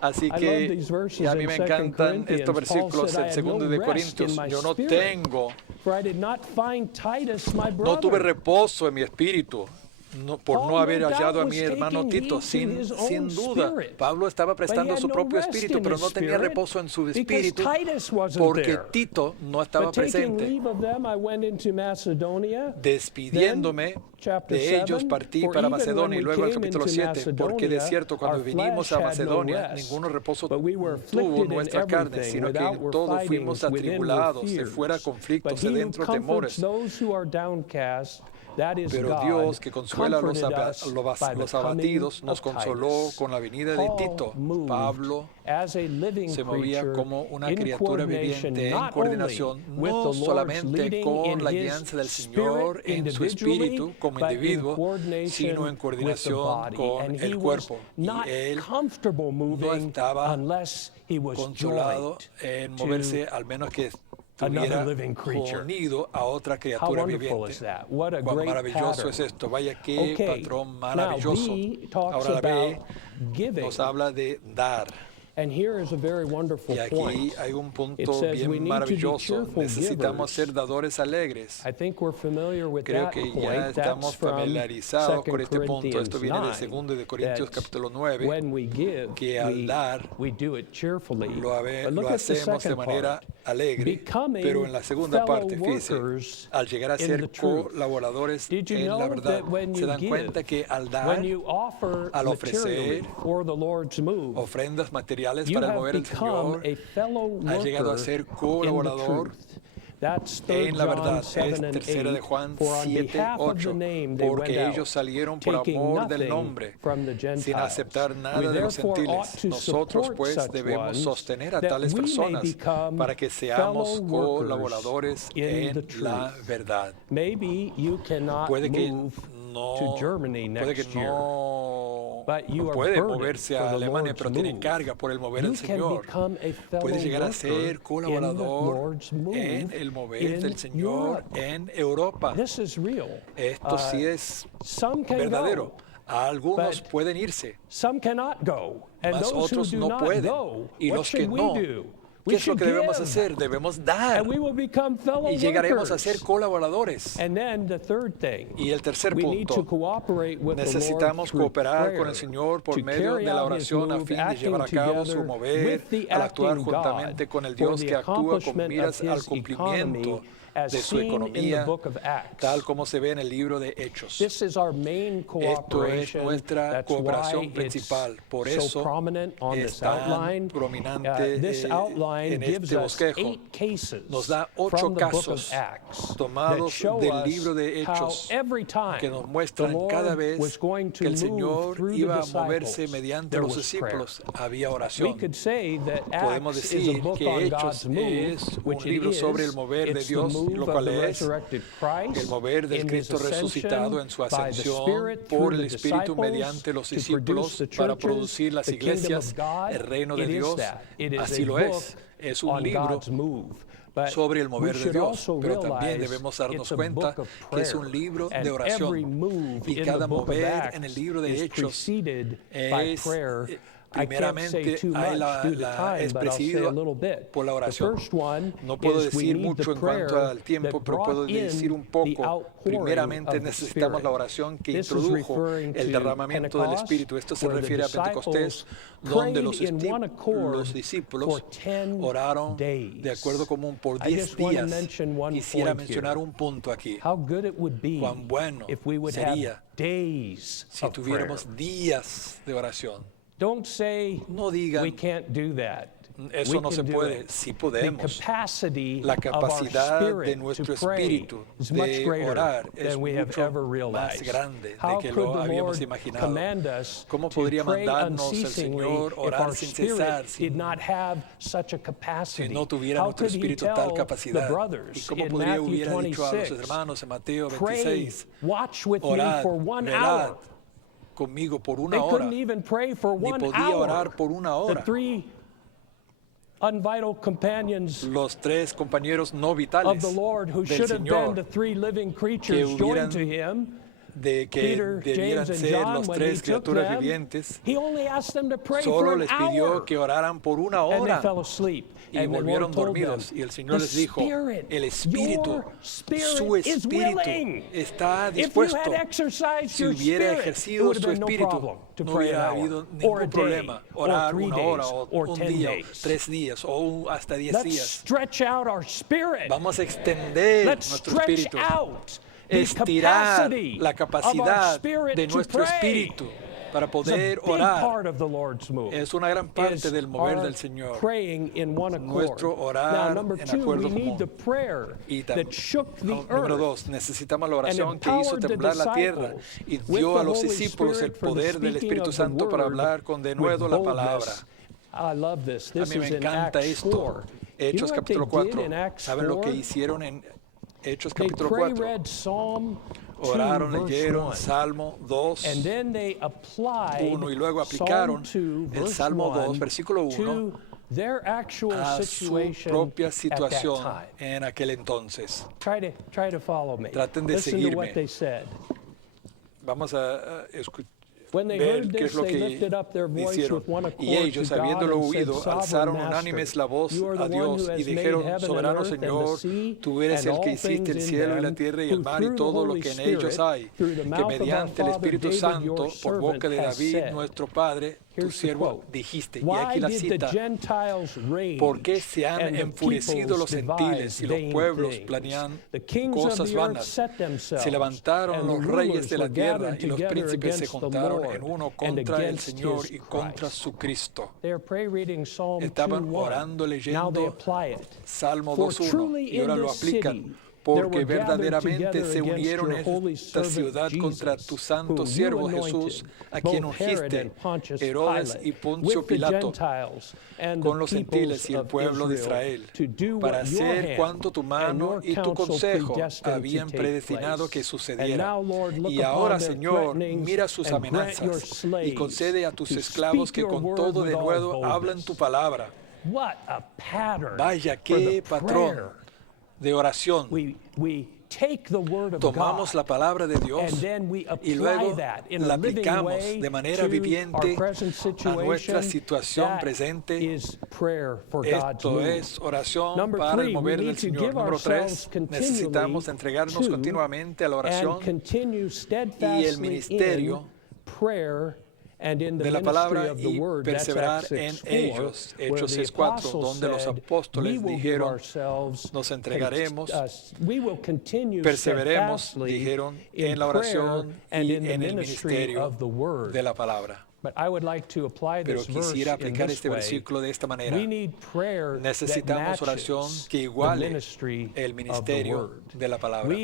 Así que a mí me encantan estos versículos en 2 de Corintios. Yo no tuve reposo en mi espíritu, por no haber hallado a mi hermano Tito. Sin duda, Pablo estaba prestando su propio espíritu, pero no tenía reposo en su espíritu porque Tito no estaba presente. Despidiéndome de ellos, partí para Macedonia. Y luego el capítulo 7, porque de cierto, cuando vinimos a Macedonia, ninguno reposo tuvo nuestra carne, sino que todos fuimos atribulados, de fuera conflictos, de dentro temores. Pero Dios, que consuela a los abatidos, nos consoló con la venida de Tito. Pablo se movía como una criatura viviente en coordinación, no solamente con la guianza del Señor en su espíritu como individuo, sino en coordinación con el cuerpo. Y él no estaba consolado en moverse, al menos que estuviera unido a otra criatura viviente. Cuán maravilloso es esto. Vaya qué patrón maravilloso. Ahora la B nos habla de dar. Y aquí hay un punto bien maravilloso. Necesitamos ser dadores alegres. Creo que ya estamos familiarizados con este punto. Esto viene de 2 de Corintios capítulo 9, que al dar lo hacemos de manera alegre. Pero en la segunda parte dice, al llegar a ser colaboradores en la verdad, se dan cuenta que al dar, al ofrecer ofrendas materiales para el mover del Señor, ha llegado a ser colaborador en la verdad. Es 3 de Juan 7:8, porque ellos salieron por amor del nombre, sin aceptar nada de los gentiles. Nosotros pues debemos sostener a tales personas para que seamos colaboradores en la verdad. Puede que no puede moverse a Alemania, pero tiene carga por el mover del Señor. Puede llegar a ser colaborador en el mover del Señor en Europa. Esto sí es verdadero. Algunos pueden irse, mas otros no pueden. Y los que no, ¿qué es lo que debemos hacer? Debemos dar y llegaremos a ser colaboradores. Y el tercer punto, necesitamos cooperar con el Señor por medio de la oración a fin de llevar a cabo su mover, al actuar juntamente con el Dios que actúa con miras al cumplimiento de su economía, tal como se ve en el libro de Hechos. Esto es nuestra cooperación principal. Por eso es tan prominente en este bosquejo. Nos da 8 casos tomados del libro de Hechos que nos muestran cada vez que el Señor iba a moverse mediante los discípulos. Había oración. Podemos decir que Hechos es un libro sobre el mover de Dios, lo cual es el mover del Cristo resucitado en su ascensión por el Espíritu mediante los discípulos para producir las iglesias, el reino de Dios. Así lo es. Es un libro sobre el mover de Dios, pero también debemos darnos cuenta que es un libro de oración y cada mover en el libro de Hechos es primeramente es presidido por la oración. No puedo decir mucho en cuanto al tiempo, pero puedo decir un poco. Primeramente necesitamos la oración que introdujo el derramamiento del Espíritu. Esto se refiere a Pentecostés, donde los discípulos oraron de acuerdo común por 10 días. Quisiera mencionar un punto aquí. Cuán bueno sería si tuviéramos días de oración. No digan, we can't do that. Eso no se puede. Sí podemos. La capacidad de nuestro espíritu de orar es mucho más grande de que lo habíamos imaginado. ¿Cómo podría mandarnos el Señor orar sin cesar si no tuviera nuestro espíritu tal capacidad? ¿Y cómo hubiera dicho a los hermanos en Mateo 26, orad, velad conmigo por una hora? Ni podía orar por una hora. Los 3 compañeros no vitales del Señor que debieran ser los 3 criaturas vivientes, solo les pidió que oraran por una hora y volvieron dormidos. Y el Señor les dijo, el Espíritu, su Espíritu está dispuesto. Si hubiera ejercido su Espíritu, no hubiera habido ningún problema. Orar una hora, o un día, o 3 días, o hasta 10 días. Vamos a extender nuestro Espíritu. Estirar la capacidad de nuestro espíritu para poder orar. Es una gran parte del mover del Señor. Nuestro orar en acuerdo común. Y número 2, necesitamos la oración que hizo temblar la tierra y dio a los discípulos el poder del Espíritu Santo para hablar con denuedo la palabra. A mí me encanta esto. Hechos capítulo 4. ¿Saben lo que hicieron en Hechos capítulo 4? Oraron, leyeron Salmo 2, 1 y luego aplicaron el Salmo 2, versículo 1 a su propia situación en aquel entonces. Traten de seguirme. Vamos a ver qué es lo que hicieron. Y ellos, habiéndolo oído, alzaron unánimes la voz a Dios y dijeron: Soberano Señor, tú eres el que hiciste el cielo y la tierra y el mar y todo lo que en ellos hay, que mediante el Espíritu Santo, por boca de David, nuestro Padre, tu siervo, dijiste. Y aquí la cita: ¿por qué se han enfurecido los gentiles y los pueblos planean cosas vanas? Se levantaron los reyes de la tierra y los príncipes se juntaron en uno contra el Señor y contra su Cristo. Estaban orando, leyendo Salmo 2:1 y ahora lo aplican. Porque verdaderamente se unieron en esta ciudad contra tu santo siervo Jesús, a quien ungiste, Herodes y Poncio Pilato, con los gentiles y el pueblo de Israel, para hacer cuanto tu mano y tu consejo habían predestinado que sucediera. Y ahora, Señor, mira sus amenazas y concede a tus esclavos que con todo denuedo hablan tu palabra. Vaya, qué patrón de oración. Tomamos la palabra de Dios y luego la aplicamos de manera viviente a nuestra situación presente. Esto es oración para el mover del Señor. Número 3, necesitamos entregarnos continuamente a la oración y el ministerio de la palabra y perseverar en ellos. Hechos 6:4, donde los apóstoles dijeron: nos entregaremos, perseveremos, dijeron, en la oración y en el ministerio de la palabra. Pero quisiera aplicar este versículo de esta manera. Necesitamos oración que iguale el ministerio de la palabra.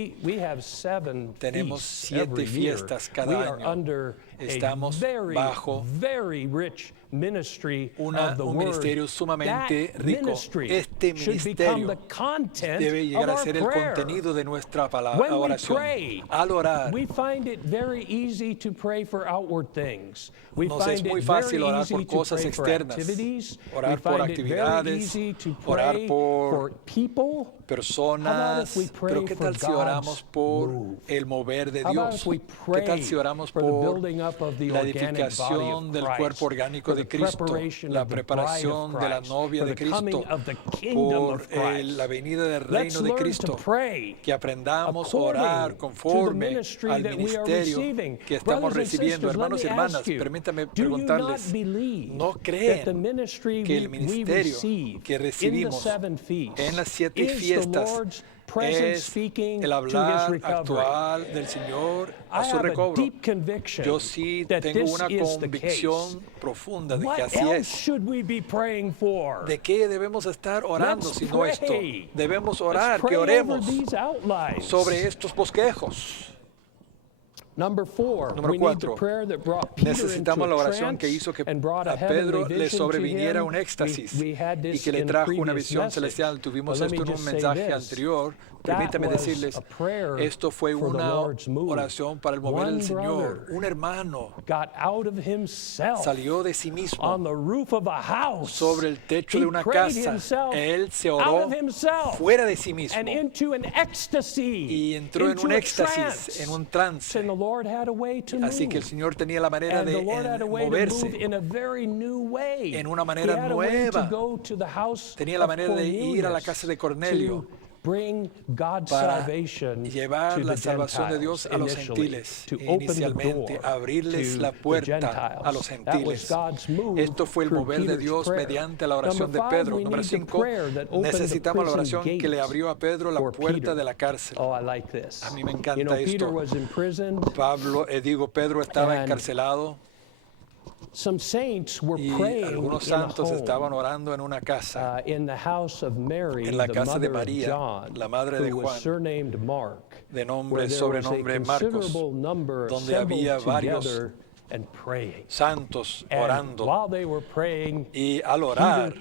Tenemos 7 fiestas cada año. Estamos bajo un ministerio sumamente rico. Este ministerio debe llegar a ser el contenido de nuestra oración. Al orar, nos es muy fácil orar por cosas externas, orar por actividades, orar por personas, pero ¿qué tal si oramos por el mover de Dios? ¿Qué tal si oramos por la edificación del cuerpo orgánico de Cristo, la preparación de la novia de Cristo, por la venida del reino de Cristo? Que aprendamos a orar conforme al ministerio que estamos recibiendo. Hermanos y hermanas, permítanme preguntarles, ¿no creen que el ministerio que recibimos en las 7 fiestas es el hablar actual del Señor a su recobro? Yo sí tengo una convicción profunda de que así es. ¿De qué debemos estar orando sino esto? Debemos orar, que oremos sobre estos bosquejos. Número 4, necesitamos la oración que hizo que a Pedro le sobreviniera un éxtasis y que le trajo una visión celestial. Tuvimos esto en un mensaje anterior. Permítame decirles, esto fue una oración para el mover del Señor. Un hermano salió de sí mismo sobre el techo de una casa. Él se oró fuera de sí mismo y entró en un éxtasis, en un trance. Así que el Señor tenía la manera de moverse en una manera nueva. Tenía la manera de ir a la casa de Cornelio para llevar la salvación de Dios a los gentiles, inicialmente abrirles la puerta a los gentiles. Esto fue el mover de Dios mediante la oración de Pedro. Número 5, necesitamos la oración que le abrió a Pedro la puerta de la cárcel. A mí me encanta esto. Pedro estaba encarcelado. Y algunos santos estaban orando en una casa, en la casa de María, la madre de Juan, de sobrenombre Marcos, donde había varios santos orando. Y al orar,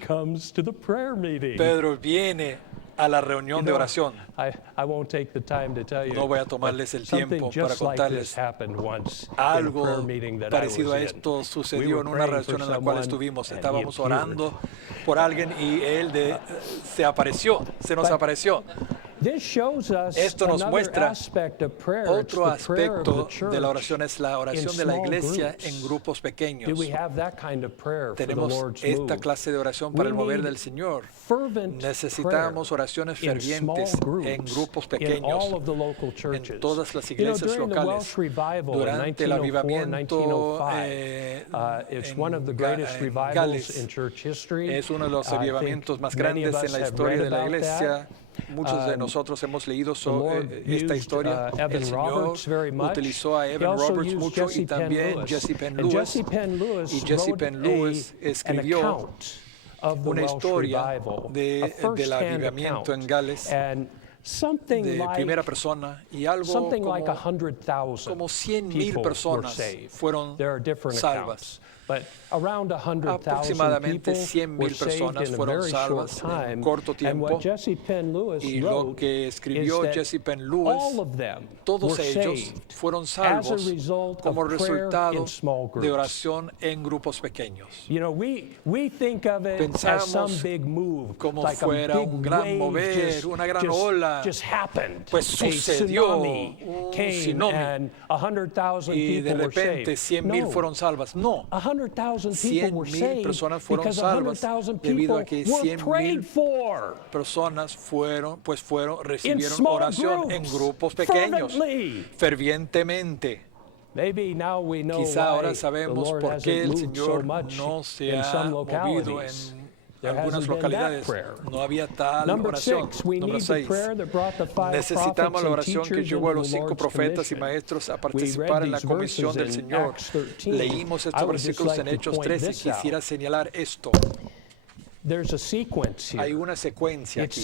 Pedro viene a la reunión de oración. No voy a tomarles el tiempo para contarles. Algo parecido a esto sucedió en una reunión en la cual estuvimos. Estábamos orando por alguien y él se nos apareció. Esto nos muestra otro aspecto de la oración, es la oración de la iglesia en grupos pequeños. ¿Tenemos esta clase de oración para el mover del Señor? Necesitamos oraciones fervientes en grupos pequeños, en todas las iglesias locales. Durante el avivamiento en Gales, es uno de los avivamientos más grandes en la historia de la iglesia. Muchos de nosotros hemos leído sobre esta historia. El Señor utilizó a Evan Roberts mucho y también Jesse Penn Lewis. Y Jesse Penn Lewis escribió una historia del avivamiento en Gales de primera persona, y algo como 100,000 personas fueron salvas. Aproximadamente 100,000 personas fueron salvas en un corto tiempo, y lo que escribió Jesse Penn Lewis, todos ellos fueron salvos como resultado de oración en grupos pequeños. Pensamos como fuera un gran mover, una gran ola, pues sucedió un tsunami y de repente 100,000 fueron salvas. No, 100,000 personas fueron salvas debido a que 100,000 personas recibieron oración en grupos pequeños, fervientemente. Quizá ahora sabemos por qué el Señor no se ha movido en algunas localidades. No había tal oración. Número 6. Necesitamos la oración que llevó a los 5 profetas y maestros a participar en la comisión del Señor. Leímos estos versículos en Hechos 13 y quisiera señalar esto. Hay una secuencia aquí.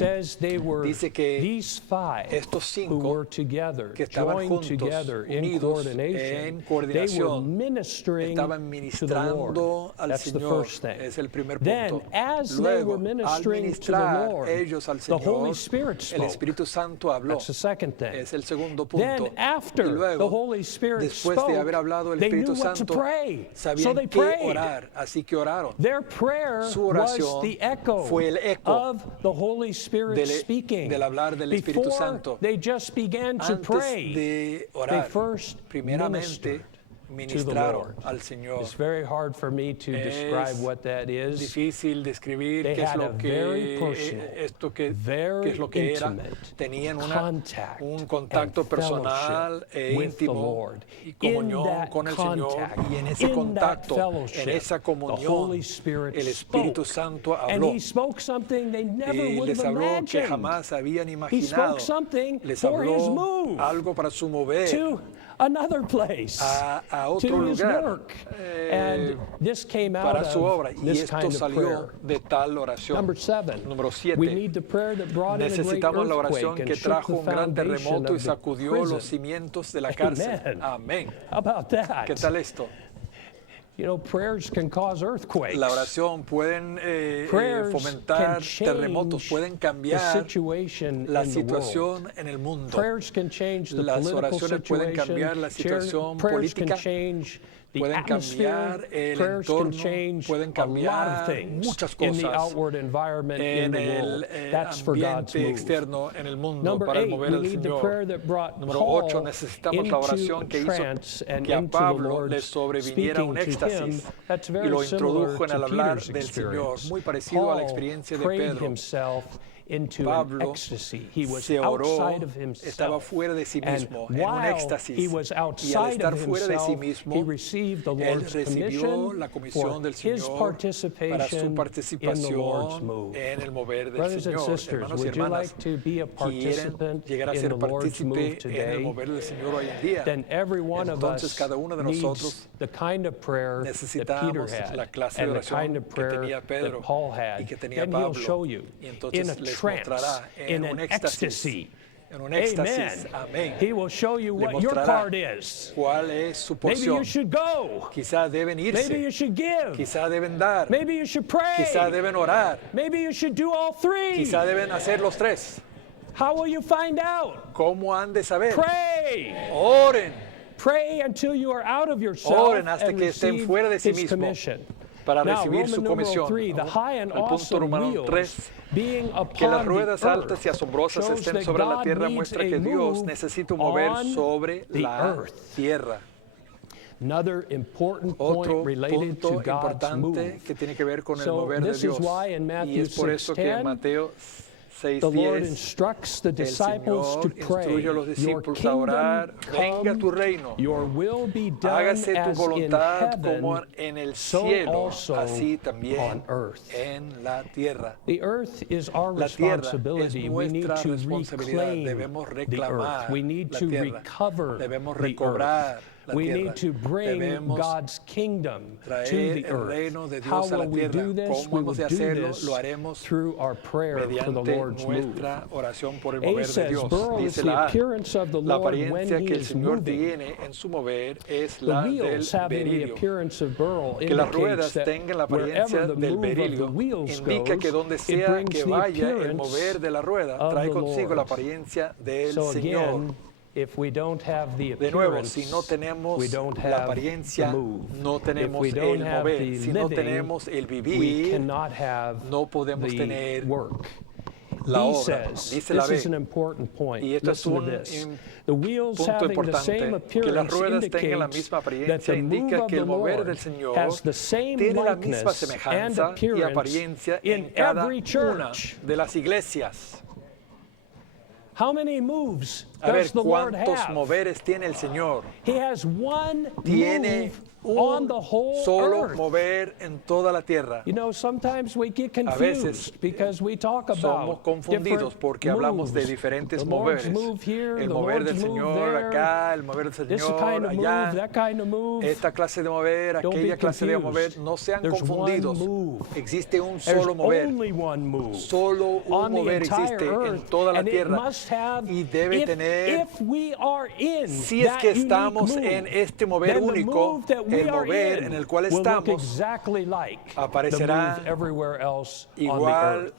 Dice que estos 5 que estaban juntos, unidos en coordinación, estaban ministrando al Señor. Es el primer punto. Luego, al ministrar ellos al Señor, el Espíritu Santo habló. Es el segundo punto. Y luego, después de haber hablado el Espíritu Santo, sabían qué orar, así que oraron. Su oración fue el eco del hablar del Espíritu Santo. Antes de orar, primeramente ministraron al Señor. Es difícil describir qué es lo que era. Tenían un contacto personal e íntimo y comunión con el Señor, y en ese contacto, en esa comunión, el Espíritu Santo habló y les habló que jamás habían imaginado. Les habló algo para su mover a otro lugar para su obra, y esto salió de tal oración. Número 7. Necesitamos la oración que trajo un gran terremoto y sacudió los cimientos de la cárcel. Amén. ¿Qué tal esto? La oración pueden fomentar terremotos, pueden cambiar la situación en el mundo. Las oraciones pueden cambiar la situación política, pueden cambiar el entorno, pueden cambiar muchas cosas en el ambiente externo en el mundo para mover al Señor. Número 8. Necesitamos la oración que hizo que a Pablo le sobreviniera un éxtasis y lo introdujo en el hablar del Señor, muy parecido a la experiencia de Pedro. Pablo se oró, estaba fuera de sí mismo, en un éxtasis, y al estar fuera de sí mismo, él recibió la comisión del Señor para su participación en el mover del Señor. Hermanos y hermanas, ¿quieren llegar a ser partícipe en el mover del Señor hoy en día? Entonces cada uno de nosotros necesitamos la clase de oración que tenía Pedro y que tenía Pablo, y entonces les mostrará en un éxtasis. En un éxtasis. Amén. He will show you what your part is. ¿Cuál es su Maybe porción? you should go. Quizá deben irse. Maybe you should give. Quizá deben dar. Maybe you should pray. Quizá deben orar. Maybe you should do all three. Quizá deben hacer los 3. How will you find out? ¿Cómo han de saber? Pray. Oren. Pray until you are out of yourself Oren hasta and que estén receive fuera de sí His mismo. commission. para Now, recibir Roman su numeral comisión. 3, the high and El punto awesome número wheels 3, being que las upon ruedas the altas y earth asombrosas shows estén that sobre la God tierra needs muestra a que Dios move necesita mover on sobre the la earth. tierra. Another important point Otro related to punto God's importante move. que tiene que ver con el So mover de this Dios. is why in Y Matthew es por eso que en 6:10, Mateo the Lord 6:10 instructs the el disciples to Señor pray, instruye a los your discípulos a kingdom orar, venga tu come, reino, your will be done hágase tu as in voluntad como heaven, en el so cielo, also así también on earth. en la tierra. The earth is our La tierra es responsibility. We need nuestra to responsabilidad. reclaim Debemos the earth. reclamar We need la to tierra. recover Debemos the recobrar earth. la We tierra. need to bring Debemos God's kingdom to traer the el earth. reino de How Dios a la will we tierra. do this? ¿Cómo We will hemos de do hacerlo? this Lo haremos through our prayer for the mediante Lord's move. nuestra oración por el A mover de says, Dios. Burl is Dice the la A, appearance of the la Lord when apariencia he que el is Señor moving. tiene en su mover es The la del wheels having the berilio. appearance of Burl Que las indicates ruedas that tengan la wherever apariencia the del move of the berilio wheels indica que goes, donde it sea brings que the vaya el appearance mover de la rueda of trae the consigo la Lord. apariencia del So Señor. again, if we don't have the De nuevo, appearance, si no tenemos we don't la have apariencia, the move. no If tenemos we don't el have mover. the Si no living, tenemos el we vivir, cannot have no podemos the tener work. la B obra. says, Dice la this is B, an important point. y esto es Listen to un this. The wheels punto having the importante, same que las appearance ruedas tengan la indicates misma that apariencia, the move indica of que the el mover Lord del Señor has the same tiene la misma likeness and semejanza y appearance apariencia in en cada every una church. de las iglesias. How many moves A ver, does the Lord ¿cuántos have? moveres tiene el Señor? He has one Tiene move on the un whole solo earth. mover en toda la tierra. You know, sometimes we get veces confused because we talk Somos about confundidos different porque hablamos de moves. diferentes The Lord's moveres. move here, El the mover del Lord's move Señor there, acá, el mover del this Señor kind of move, allá, that kind of move. esta clase de mover, Don't be aquella clase de mover. confused. No sean There's confundidos. one move. Existe un There's solo mover. only one move Solo un on the mover entire existe en earth, toda la and it tierra. must have, Y debe tener, if we are in si es that que unique estamos move, en este mover then the único, move that we el are mover in en el cual will look estamos exactly like the aparecerá move everywhere else on the igual, earth.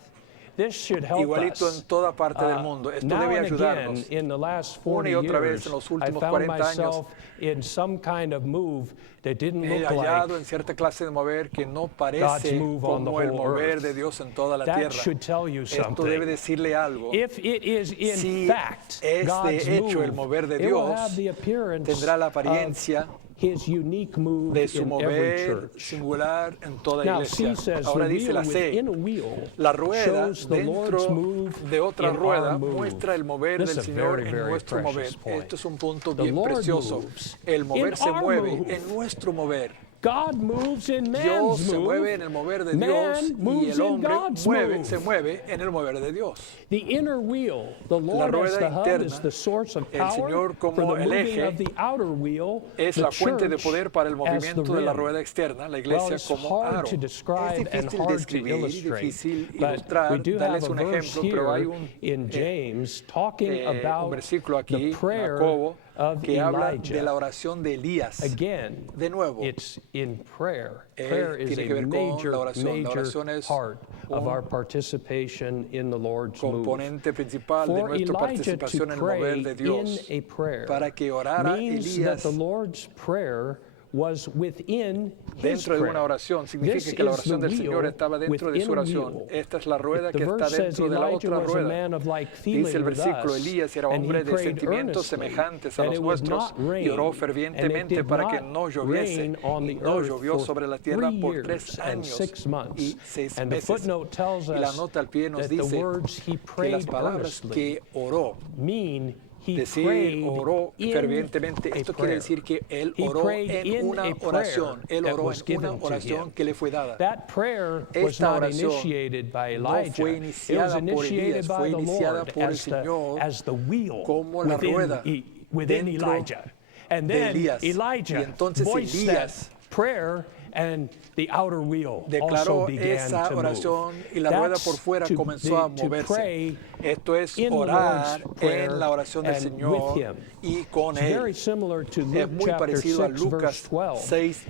This should help igualito us. en toda parte del mundo. Esto Now debe and ayudarnos. again, in the last Una 40 y otra vez years, en los I últimos found 40 años, myself in some kind of move that didn't he look hallado like en cierta clase de mover que no God's parece move on the como el whole mover earth. de Dios en toda la That tierra. should tell you Esto debe something. decirle algo. If it is in Si fact es God's de hecho el move, mover de it will Dios, have the appearance tendrá la of apariencia his unique move de su in every mover church. singular en toda Now, iglesia. C says Ahora the dice wheel la C, within a wheel la rueda shows the Lord's dentro move de otra in rueda our move. muestra el mover This del is a Señor very, en very nuestro mover. precious point. Esto es un punto The bien Lord precioso. moves El mover in se our mueve move. en nuestro mover. God moves in man's Dios se move. mueve en el mover de Dios Man y moves el in hombre God's move. se mueve en el mover de Dios. The inner wheel, the La Lord as rueda the hub, interna, is the source of el power Señor como for the el moving eje, of the outer wheel, es the la fuente de church poder para el as the movimiento de la rim. rueda externa, la Well, iglesia it's como hard aro. to Es describe and difícil hard to describir y illustrate, difícil but we ilustrar, do have darles a un verse ejemplo, pero hay here in James talking un about versículo aquí, the en prayer Jacobo, of que habla de Elijah. la oración de Elías. Again, De nuevo, it's in prayer. Prayer is tiene que a ver con major, la oración. La major oración es part of un our participation in the Lord's move. componente principal de For nuestra Elijah participación to en el pray mover de in Dios. a prayer Para que orara means that Elías the Lord's prayer was within his dentro de una prayer. oración, significa This que la is oración the del Señor wheel estaba dentro de su within a oración. wheel. Esta es la rueda The que está verse says dentro de la Elijah otra was a rueda. man of like Dice feeling el with versículo, us, Elías era and he hombre de prayed sentimientos earnestly semejantes a that los it would nuestros not rain, y oró and it fervientemente did para que not no lloviese. rain on Y the no earth llovió for sobre la tierra 3 por years 3 and años 6 months. y 6 And the meses. footnote tells Y la us nota al pie nos that the dice words he que las prayed palabras earnestly que oró, mean he decir prayed oró in fervientemente, a esto prayer. quiere decir que él He oró prayed en in una a prayer oración. Él that oró was en given una to oración him. que le fue dada. That prayer was Esta not oración initiated by no Elijah. fue It was iniciada por initiated Elías, by fue the iniciada Lord por el as Señor the wheel como la rueda within dentro Elijah. And de then Elías. Y Elijah entonces voiced Elías that prayer, and the outer wheel declaró also began esa to oración move. y la rueda That's por fuera to comenzó a to moverse. pray Esto es in the orar Lord's prayer en la oración del and Señor with him. y con It's very Él. similar to Es Luke muy chapter parecido a 6, Lucas verse 12,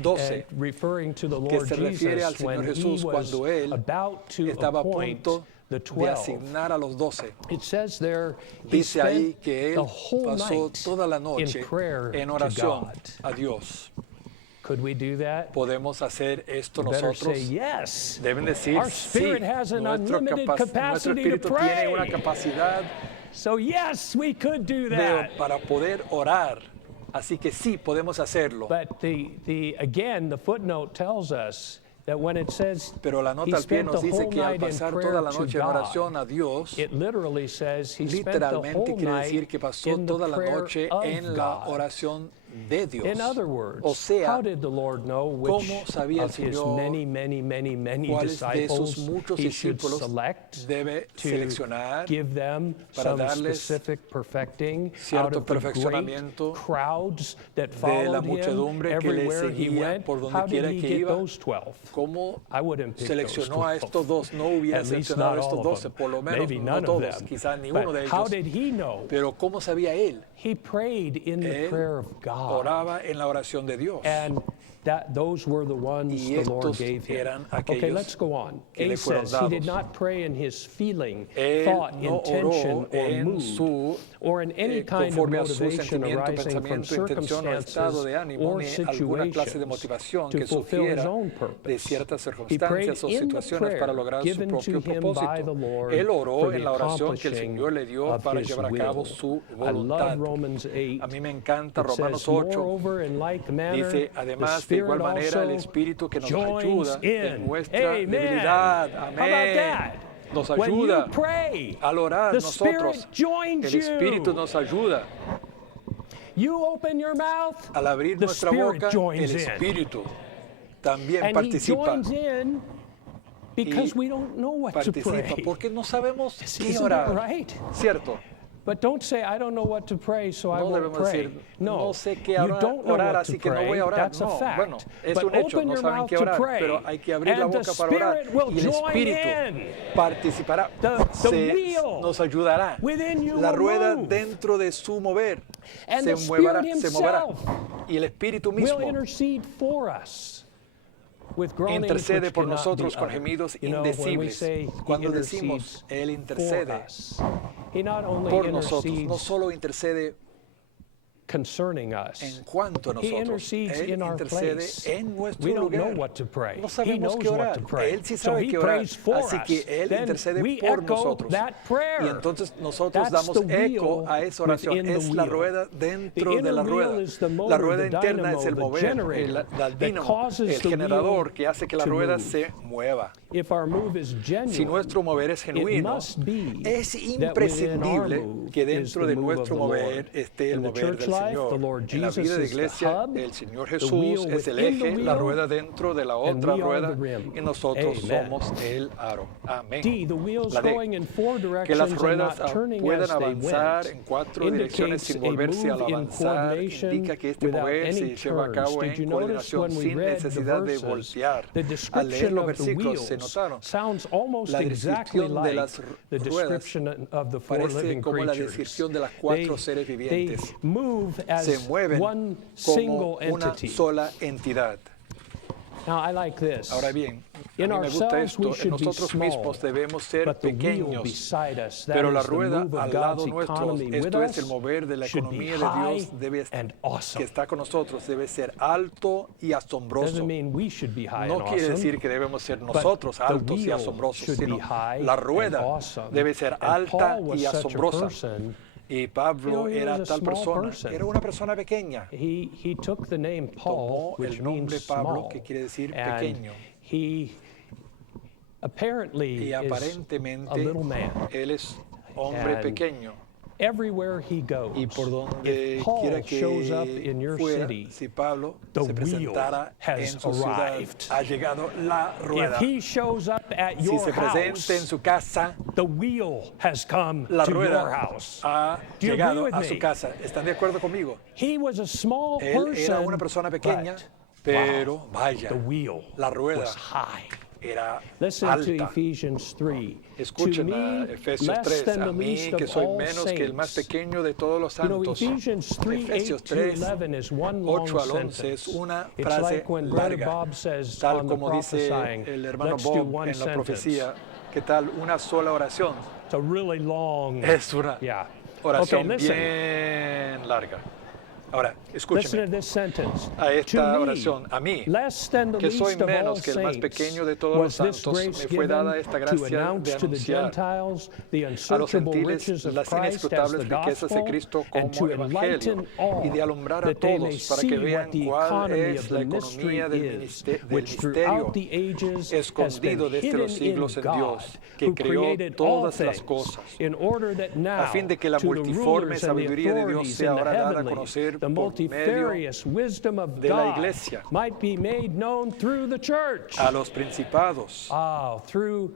6:12, referring to the que Lord se refiere al Jesus Señor when he Jesús was cuando Él about to estaba a appoint punto the de 12. asignar a los 12. It says there, he Dice ahí spent que the Él whole pasó night toda la in noche prayer en to oración God. a Dios. Could we do that? ¿Podemos hacer esto Better say nosotros? yes. Deben decir Our sí. spirit has an Nuestro unlimited nuestro capacity to espíritu tiene una pray. capacidad So yes, we could do that. para poder orar. Así que sí, podemos hacerlo. But again, the footnote tells us that when it says Pero la he nota al pie spent nos the dice whole que al night in pasar prayer toda la to noche en God, oración a Dios, it literally says he spent the literalmente whole quiere decir night que pasó in the toda la prayer noche of en la God. oración de Dios. In other words, O sea, how did the Lord know which ¿cómo sabía el of his Señor many cuáles de esos disciples muchos he should discípulos select debe to seleccionar give them para some darles specific perfecting cierto out of the great perfeccionamiento crowds that de la followed him muchedumbre que le everywhere he seguía went? por donde How did quiera he que get iba? those 12? ¿Cómo I wouldn't pick those seleccionó a 12. estos dos? No hubiera At least seleccionado not a estos all of 12, them. por lo menos Maybe no none of todos, them. quizás ninguno But de how ellos. did he know? Pero ¿cómo sabía él? He prayed in the Él prayer of God. oraba en la oración de Dios. And those were the ones Y the Lord estos gave him. eran Okay, aquellos let's go on. que A le fueron says he did dados. not pray in his feeling, Él thought, no intention, oró or en mood, su, or in any kind of conforme a su motivation sentimiento, arising from pensamiento, intención o estado circumstances de ánimo, or ni alguna clase de situations motivación to que fulfill his sugiera own de purpose. ciertas He prayed circunstancias o in the situaciones para prayer lograr su given to propio him by the propósito. Lord Él oró for en the la oración que el accomplishing Señor le dio of para his llevar a cabo will. su I love voluntad. Romans 8. A mí me encanta It Romanos says, 8. moreover, in like manner, Dice, the además, de igual Spirit manera, el also Espíritu que nos joins ayuda en in. nuestra Amen. debilidad. How about Amén. that? Nos When you ayuda pray, al orar the nosotros. Spirit joins El Espíritu you. nos ayuda. You open your mouth, Al abrir the nuestra Spirit boca, joins el in. Espíritu también And he participa. joins in because Y we don't know what to Participa pray. porque no sabemos qué Isn't that orar. right? ¿Cierto? But don't say, I don't know what to pray, so I No won't debemos pray. decir, No, no sé qué you don't know orar, what to así que no pray. voy a orar. That's a No, fact. bueno, es But un hecho, open no your saben mouth qué to orar, pray, pero hay que abrir la and the boca para orar. Spirit will Y el join Espíritu in. participará, The wheel nos ayudará. within you La will rueda move. dentro de su mover And se the moverá, Spirit se moverá. himself Y el Espíritu will mismo intercede for us with groanings intercede which por cannot nosotros be con uttered. gemidos You know, when we indecibles. say he Cuando intercedes decimos, Él for intercede us, he not only por nosotros, no intercedes solo intercede concerning us. en cuanto a He nosotros, intercedes Él in our intercede place. en nuestro We don't know lugar. what to pray. No He sabemos knows qué what orar. to pray. Él sí So sabe he qué orar. prays for Así us. que Él Then intercede we por echo nosotros. that prayer. Y entonces nosotros That's damos the eco wheel a esa oración. within the Es la wheel. rueda The dentro de inner la wheel rueda. is the motor, La rueda the interna dynamo, es el the mover, generator el that dínamo, causes el the generador wheel que hace que la to rueda move. se mueva. If our move is genuine, Si nuestro mover es it genuino, must be es that within our imprescindible move que is dentro the de move of nuestro the mover Lord. esté el In the mover church del life, Señor. the Lord En la Jesus vida de is the iglesia, hub, el Señor the Jesús wheel es el within the eje, la wheel, rueda dentro de la and otra we are rueda, the rim. y nosotros Amen. somos el aro. Amén. D, the wheels La D, going in four que las directions and ruedas not turning puedan as they avanzar went en cuatro direcciones indicates sin a volverse al move in avanzar, coordination indica que este without mover any se lleva a turns. cabo Did you en notice coordinación when we sin read the necesidad de verses, voltear. the Al leer description los of the versículos se wheels notaron. sounds almost La exactly descripción de like las the ruedas description of the four parece living como la creatures. descripción de las cuatro seres They vivientes. move Se as mueven one como single una entity. sola entidad. Now I like this. Ahora bien, a In mí me gusta ourselves we esto, en should be nosotros small, mismos debemos ser but the wheel pequeños, beside us, that pero la is the rueda move of al lado God's nuestro, economy with esto es us, el mover de la should be economía de high Dios debe and que awesome. está con nosotros, debe ser alto y asombroso. Doesn't mean we should be high No and quiere awesome, decir que debemos ser but nosotros the altos y wheel asombrosos, should sino be high la and rueda awesome. debe ser And alta Paul was y such a asombrosa. person. Y Pablo he era was a tal small persona, person. era una persona pequeña. He took the name Paul, Tomó which el nombre means Pablo, small, que quiere decir and pequeño. he apparently Y is a aparentemente little man. él es hombre And pequeño. Everywhere he goes, Y por donde if Paul quiera shows up in que your fuera, city, si Pablo the se presentara wheel has en su ciudad, arrived. ha llegado la if rueda. he shows up at Si your se presenta en house, su casa, the wheel has come la to your rueda house. ha Do you agree llegado with a me? su casa. ¿Están de acuerdo conmigo? He was a small Él person, era una persona pequeña, but, pero wow, vaya, the wheel la rueda was high. era Listen to alta. Ephesians 3. Escuchen to a me, Efesios less 3, than a the mí least que of soy all menos que el más saints. pequeño de todos los You know, santos. Ephesians 3, 8 Efesios to 3, 11 is one long 8 al 11 sentence. es una It's frase like when Brother larga, Bob says tal on the como dice prophesying, el hermano let's do Bob one en la sentence. profecía. ¿Qué tal? Una sola oración. It's a really long. Es una Yeah. oración Okay, listen. bien larga. Ahora, Listen to escúcheme this sentence. a esta To me, oración. A mí, less than the que soy least of all menos que el más saints, pequeño de todos los was this santos, grace me fue dada given esta to gracia announce de to the anunciar Gentiles the a los unsearchable gentiles riches of las Christ as inescrutables the riquezas de gospel, Cristo and como to evangelio, enlighten all, y de alumbrar a that they may todos para see que what vean the cuál economy es of la the mystery economía del is, misterio which throughout the ages has been escondido desde hidden los in siglos en God, Dios, que who creó created all todas las things, cosas, in order that now a fin de que la to the multiforme rulers and the sabiduría de Dios authorities sea in the ahora dada a heavenlies, conocer the por medio multifarious wisdom of de la God iglesia, might be made known through the church. a los principados, Through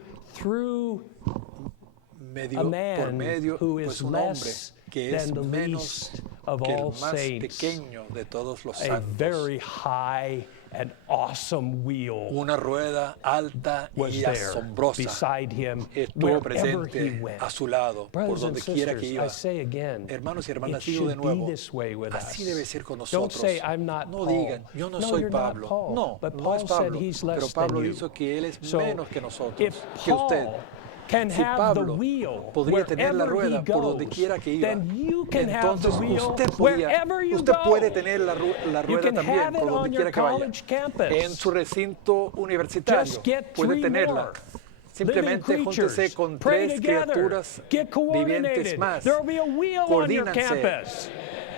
a man who is un hombre less que es than the menos least of que el all más saints, pequeño de todos los a santos. very high and awesome wheel Una rueda alta was y there asombrosa beside him estuvo wherever he presente went. a su lado por Brothers and donde quiera que sisters, iba. I say again, Hermanos y it hermanas, digo de should be nuevo, this way with us. así debe ser con Don't nosotros. say, I'm not No Paul. digan, yo no soy you're not Pablo. Paul. No, But no Paul es said Pablo. he's Pero less Pablo than you. dijo que él es So, menos que nosotros, if que usted. Paul can Si have Pablo the wheel podría tener la wherever he rueda por donde goes, quiera que iba, then you can have the entonces wheel usted wherever you usted go. puede tener la You rueda can también have it por on donde your quiera que vaya. college campus. En su recinto universitario Just get puede 3 tenerla. more. Simplemente Living júntese creatures, con pray 3 together, criaturas get vivientes coordinated. más. There will be a wheel on your Coordínense campus.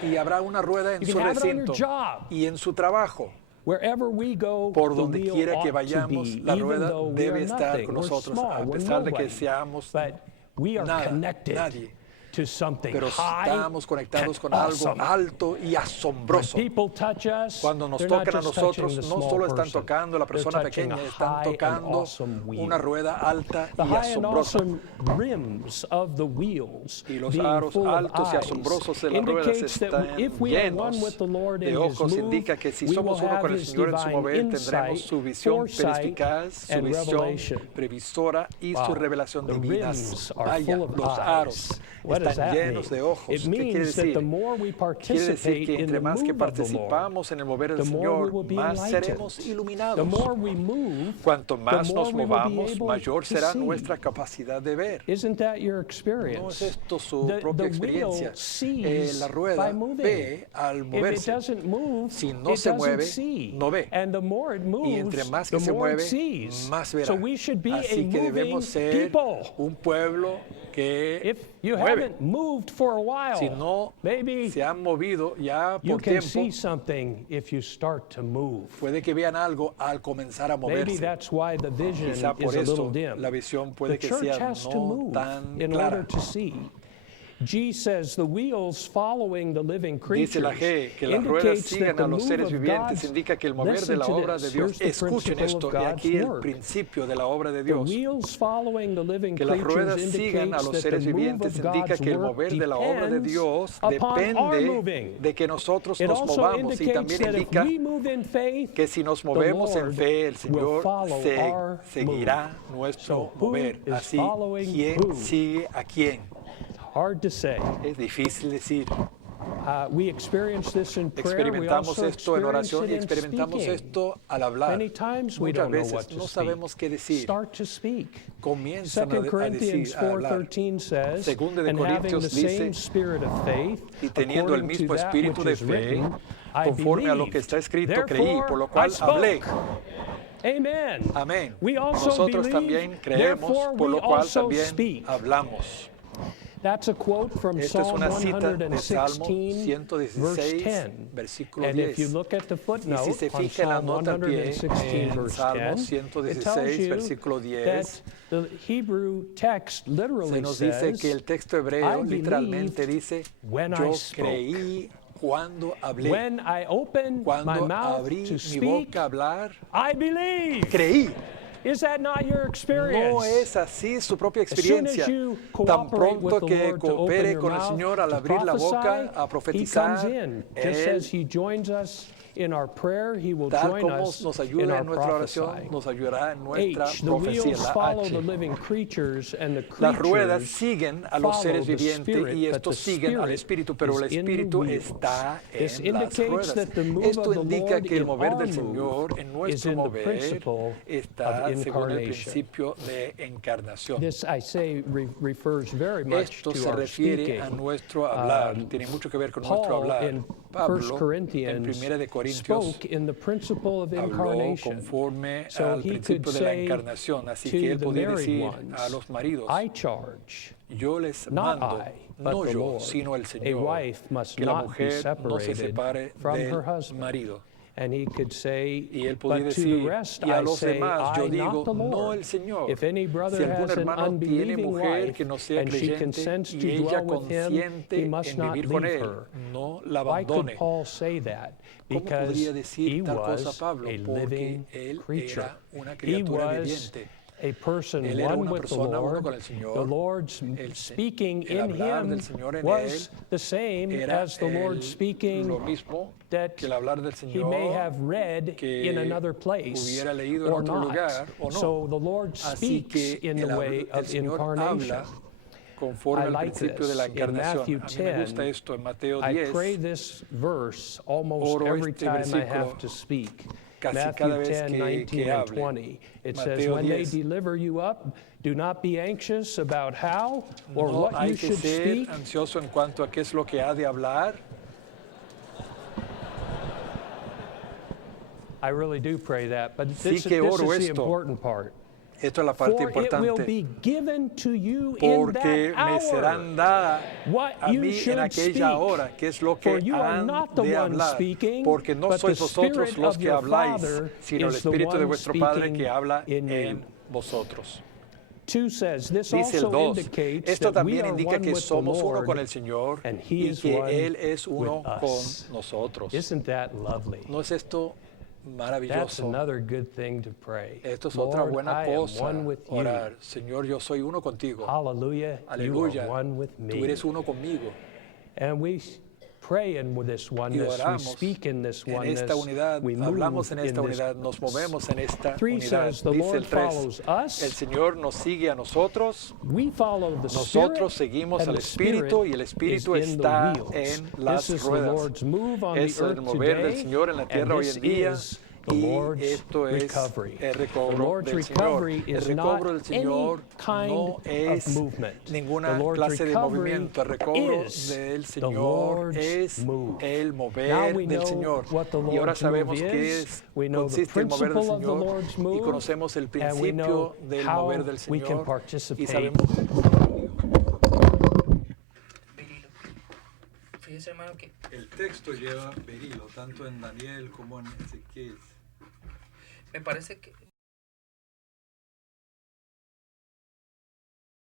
y habrá una rueda en You su can have it on your recinto job. y en su trabajo. Wherever we go, Por the donde wheel quiera que ought to vayamos, be, la even rueda though we debe are estar nothing. con We're nosotros, small, a we're pesar de que nobody. seamos But we are nada, connected nadie. to something Pero high estamos conectados and con awesome. algo alto y asombroso. People touch us, Cuando nos they're not tocan a just touching nosotros, the no small solo están person. tocando a la persona They're touching pequeña, a están high and tocando awesome wheel. una rueda alta The y high and asombrosa. awesome rims of the wheels, Y los being aros full of altos y eyes, asombrosos de las ruedas indicates that están if we are one llenos with the Lord in de His ojos. move, Indica que si we will somos uno have con el His Señor en su divine mover, tendremos insight, su visión foresight, perspicaz, su and visión revelation. previsora y su Wow. revelación The divinas. rims are Vaya, full of los eyes. aros What does están that llenos mean? de ojos. It ¿Qué quiere means that decir? the more we Quiere decir participate que in entre the más que move of the Lord, participamos en el mover del the more we Señor, will be más enlightened. seremos The iluminados. more we move, Cuanto más the nos more we will be movamos, able mayor to será see. nuestra capacidad de ver. Isn't that your ¿No experience? es esto su The propia wheel experiencia? sees La by rueda moving. ve al If it moverse. doesn't move, Si no it se doesn't mueve, see. no ve. And the more it moves, Y entre más que the se more it mueve, sees. más verá. So we should be a Así que moving debemos ser people. un pueblo que If you mueve. haven't moved for a while, Si no maybe se han movido ya you por can tiempo, see something if you start to move. puede que vean algo al comenzar a Maybe moverse. that's why the vision Quizá por is a little eso dim. la visión puede The que church sea has to no move tan in clara. order to see. G says the wheels following the living Dice la creatures G, que las ruedas indicates that sigan the a los move seres of vivientes, God's, indica que el mover de listen la to obra this, de Dios, here's the escuchen principle esto, of y God's aquí el work. principio de la obra de The Dios, wheels following the living que las ruedas creatures sigan a indicates los that the seres move vivientes, of indica God's que el work mover de la obra de depends Dios upon our depende moving. de que nosotros It nos also movamos, y indicates también that if indica we move in faith, que si nos the movemos en Lord fe, el will Señor follow our seguirá move. nuestro So who mover. is Así, following ¿quién who? sigue a quién? Hard to say. Es difícil decir. We experience this in prayer. We Experimentamos also esto en experience oración it y in experimentamos speaking. esto al hablar. Many times we Muchas don't know what veces to no speak. sabemos qué decir. Start to speak. Comienzan 2 Corinthians a hablar. 4:13 says, Segunda de and having the Corintios dice, same spirit of faith, y teniendo el according to mismo that espíritu which de is fe, written, I conforme a lo que believed. está escrito, creí, Therefore, por lo cual I spoke. hablé. Amen. Amén. We also Nosotros believe, también creemos, therefore por we lo cual also también speak. hablamos. That's a quote from Esto es Psalm una cita de Salmo 116, verse 116, 10. versículo And if you 10. look at the Y footnote si se on fija en la Psalm nota al pie, 116, en verse Salmo 10, it tells 116, you versículo 10, that the Hebrew text se literally nos dice says, que el texto I hebreo literalmente believed dice, when I yo spoke. creí cuando hablé. When I opened my Cuando mouth abrí to mi speak, boca a hablar, I believe. creí. Is that not your experience? No es así su propia As soon as experiencia. you Tan cooperate with pronto the que Lord to open coopere your con el mouth Señor al to abrir la boca prophesy, a He profetizar, comes in, just as Él He joins us in our prayer, He will Tal join como us nos in ayuda our en nuestra oración, prophesying. nos ayudará en nuestra H, the profecía, wheels la follow H. the living creatures, and the Las ruedas creatures siguen a los follow seres the vivientes Spirit, y but estos the siguen al Spirit Espíritu, pero el is in the Espíritu wheels. está This en las indicates ruedas. that the move Esto of the indica Lord que el in mover our del Señor en move is nuestro in the mover principle está of según el incarnation. principio de encarnación. This, I say, refers very much Esto to se our refiere speaking. a nuestro hablar, tiene mucho que ver con nuestro Paul hablar. in 1 Pablo, en Corinthians, 1 de Corintios, spoke in the principle of habló incarnation. conforme So al he principio could de la say encarnación. Así to que él the podía married decir ones, a los maridos, I charge, yo les not mando, I, but no the yo, Lord. sino el A Señor, wife must que la not be mujer no se separated separe from her del husband. marido. And he could say, Y él podía but to the decir, rest y a I los say, demás yo I, digo, not the no Lord. el Señor. If any Si brother algún has an hermano tiene unbelieving mujer wife, que no sea and she creyente consents y to ella dwell with him, consiente he must en not vivir con leave él, her. no la Why could abandone. Paul say that? ¿Cómo Because podría decir he tal cosa was Pablo? a Porque living él creature. era una He criatura was viviente. a person Él era one una with the persona uno Lord. con el Señor. The Lord's El speaking el in hablar him del Señor en was él the same era as the Lord lo speaking mismo that que el hablar del he may Señor have read que in another place hubiera leído en or otro not. lugar o no. So the Lord Así speaks que in the way el of Señor incarnation. habla conforme I al like principio de la this. In Matthew encarnación. A mí me gusta 10, esto en Mateo I 10. pray this verse almost Oro every este time I versículo have to speak. casi Matthew cada vez 10, que 19, and hable. 20. It says, Mateo when they 10. deliver you up, do not be anxious about how or No what hay you que should ser speak. ansioso en cuanto a qué es lo que ha de hablar. I really do pray that, but Sí this que is oro the esto. important part. Esto es la parte For it will importante. be given to you in Porque that me hour serán dadas what a you mí en should aquella speak. hora, que es lo For que you are han not the de one hablar. speaking, Porque no but sois the vosotros Spirit los of que your habláis, Father sino el is the Espíritu de one vuestro Padre speaking que habla in you. en vosotros. 2 says, this Dice el also 2, indicates esto that we también are indica one que with the somos uno Lord, con el Señor and He y is que one Él es uno with con us. nosotros. Isn't that lovely? ¿No es esto That's maravilloso? another good thing to pray. Esto es otra Lord, buena I am cosa, one with you. orar. Señor, yo soy uno contigo. Hallelujah. Aleluya. You are one with Tú me. eres uno conmigo. And we pray in this Y oneness. We oramos speak in this en oneness. esta unidad, We hablamos move en in esta this unidad, nos movemos en esta 3 unidad. says the Dice Lord el 3, follows us. el Señor nos sigue a nosotros, We follow the nosotros Spirit, seguimos and al the Spirit Espíritu y el Espíritu is in the está wheels. en las This is the ruedas. Lord's move on Es the el earth mover del today, Señor en la and tierra hoy this en día. is the Y Lord's esto es recovery. el The recobro Lord's del Señor. recovery El is recobro not del Señor any kind no es of movement. ninguna The Lord's clase de recovery movimiento. El recobro is del the Señor Lord's es move. el Now mover we del know Señor. what the Y ahora Lord's move sabemos qué is. es, We know the consiste el mover del principle of the Señor Lord's y move, conocemos el and we know principio del how mover del we can Señor y participate. sabemos Berilo. Fíjese, hermano, que el texto lleva berilo tanto en Daniel como en Ezequiel. me parece que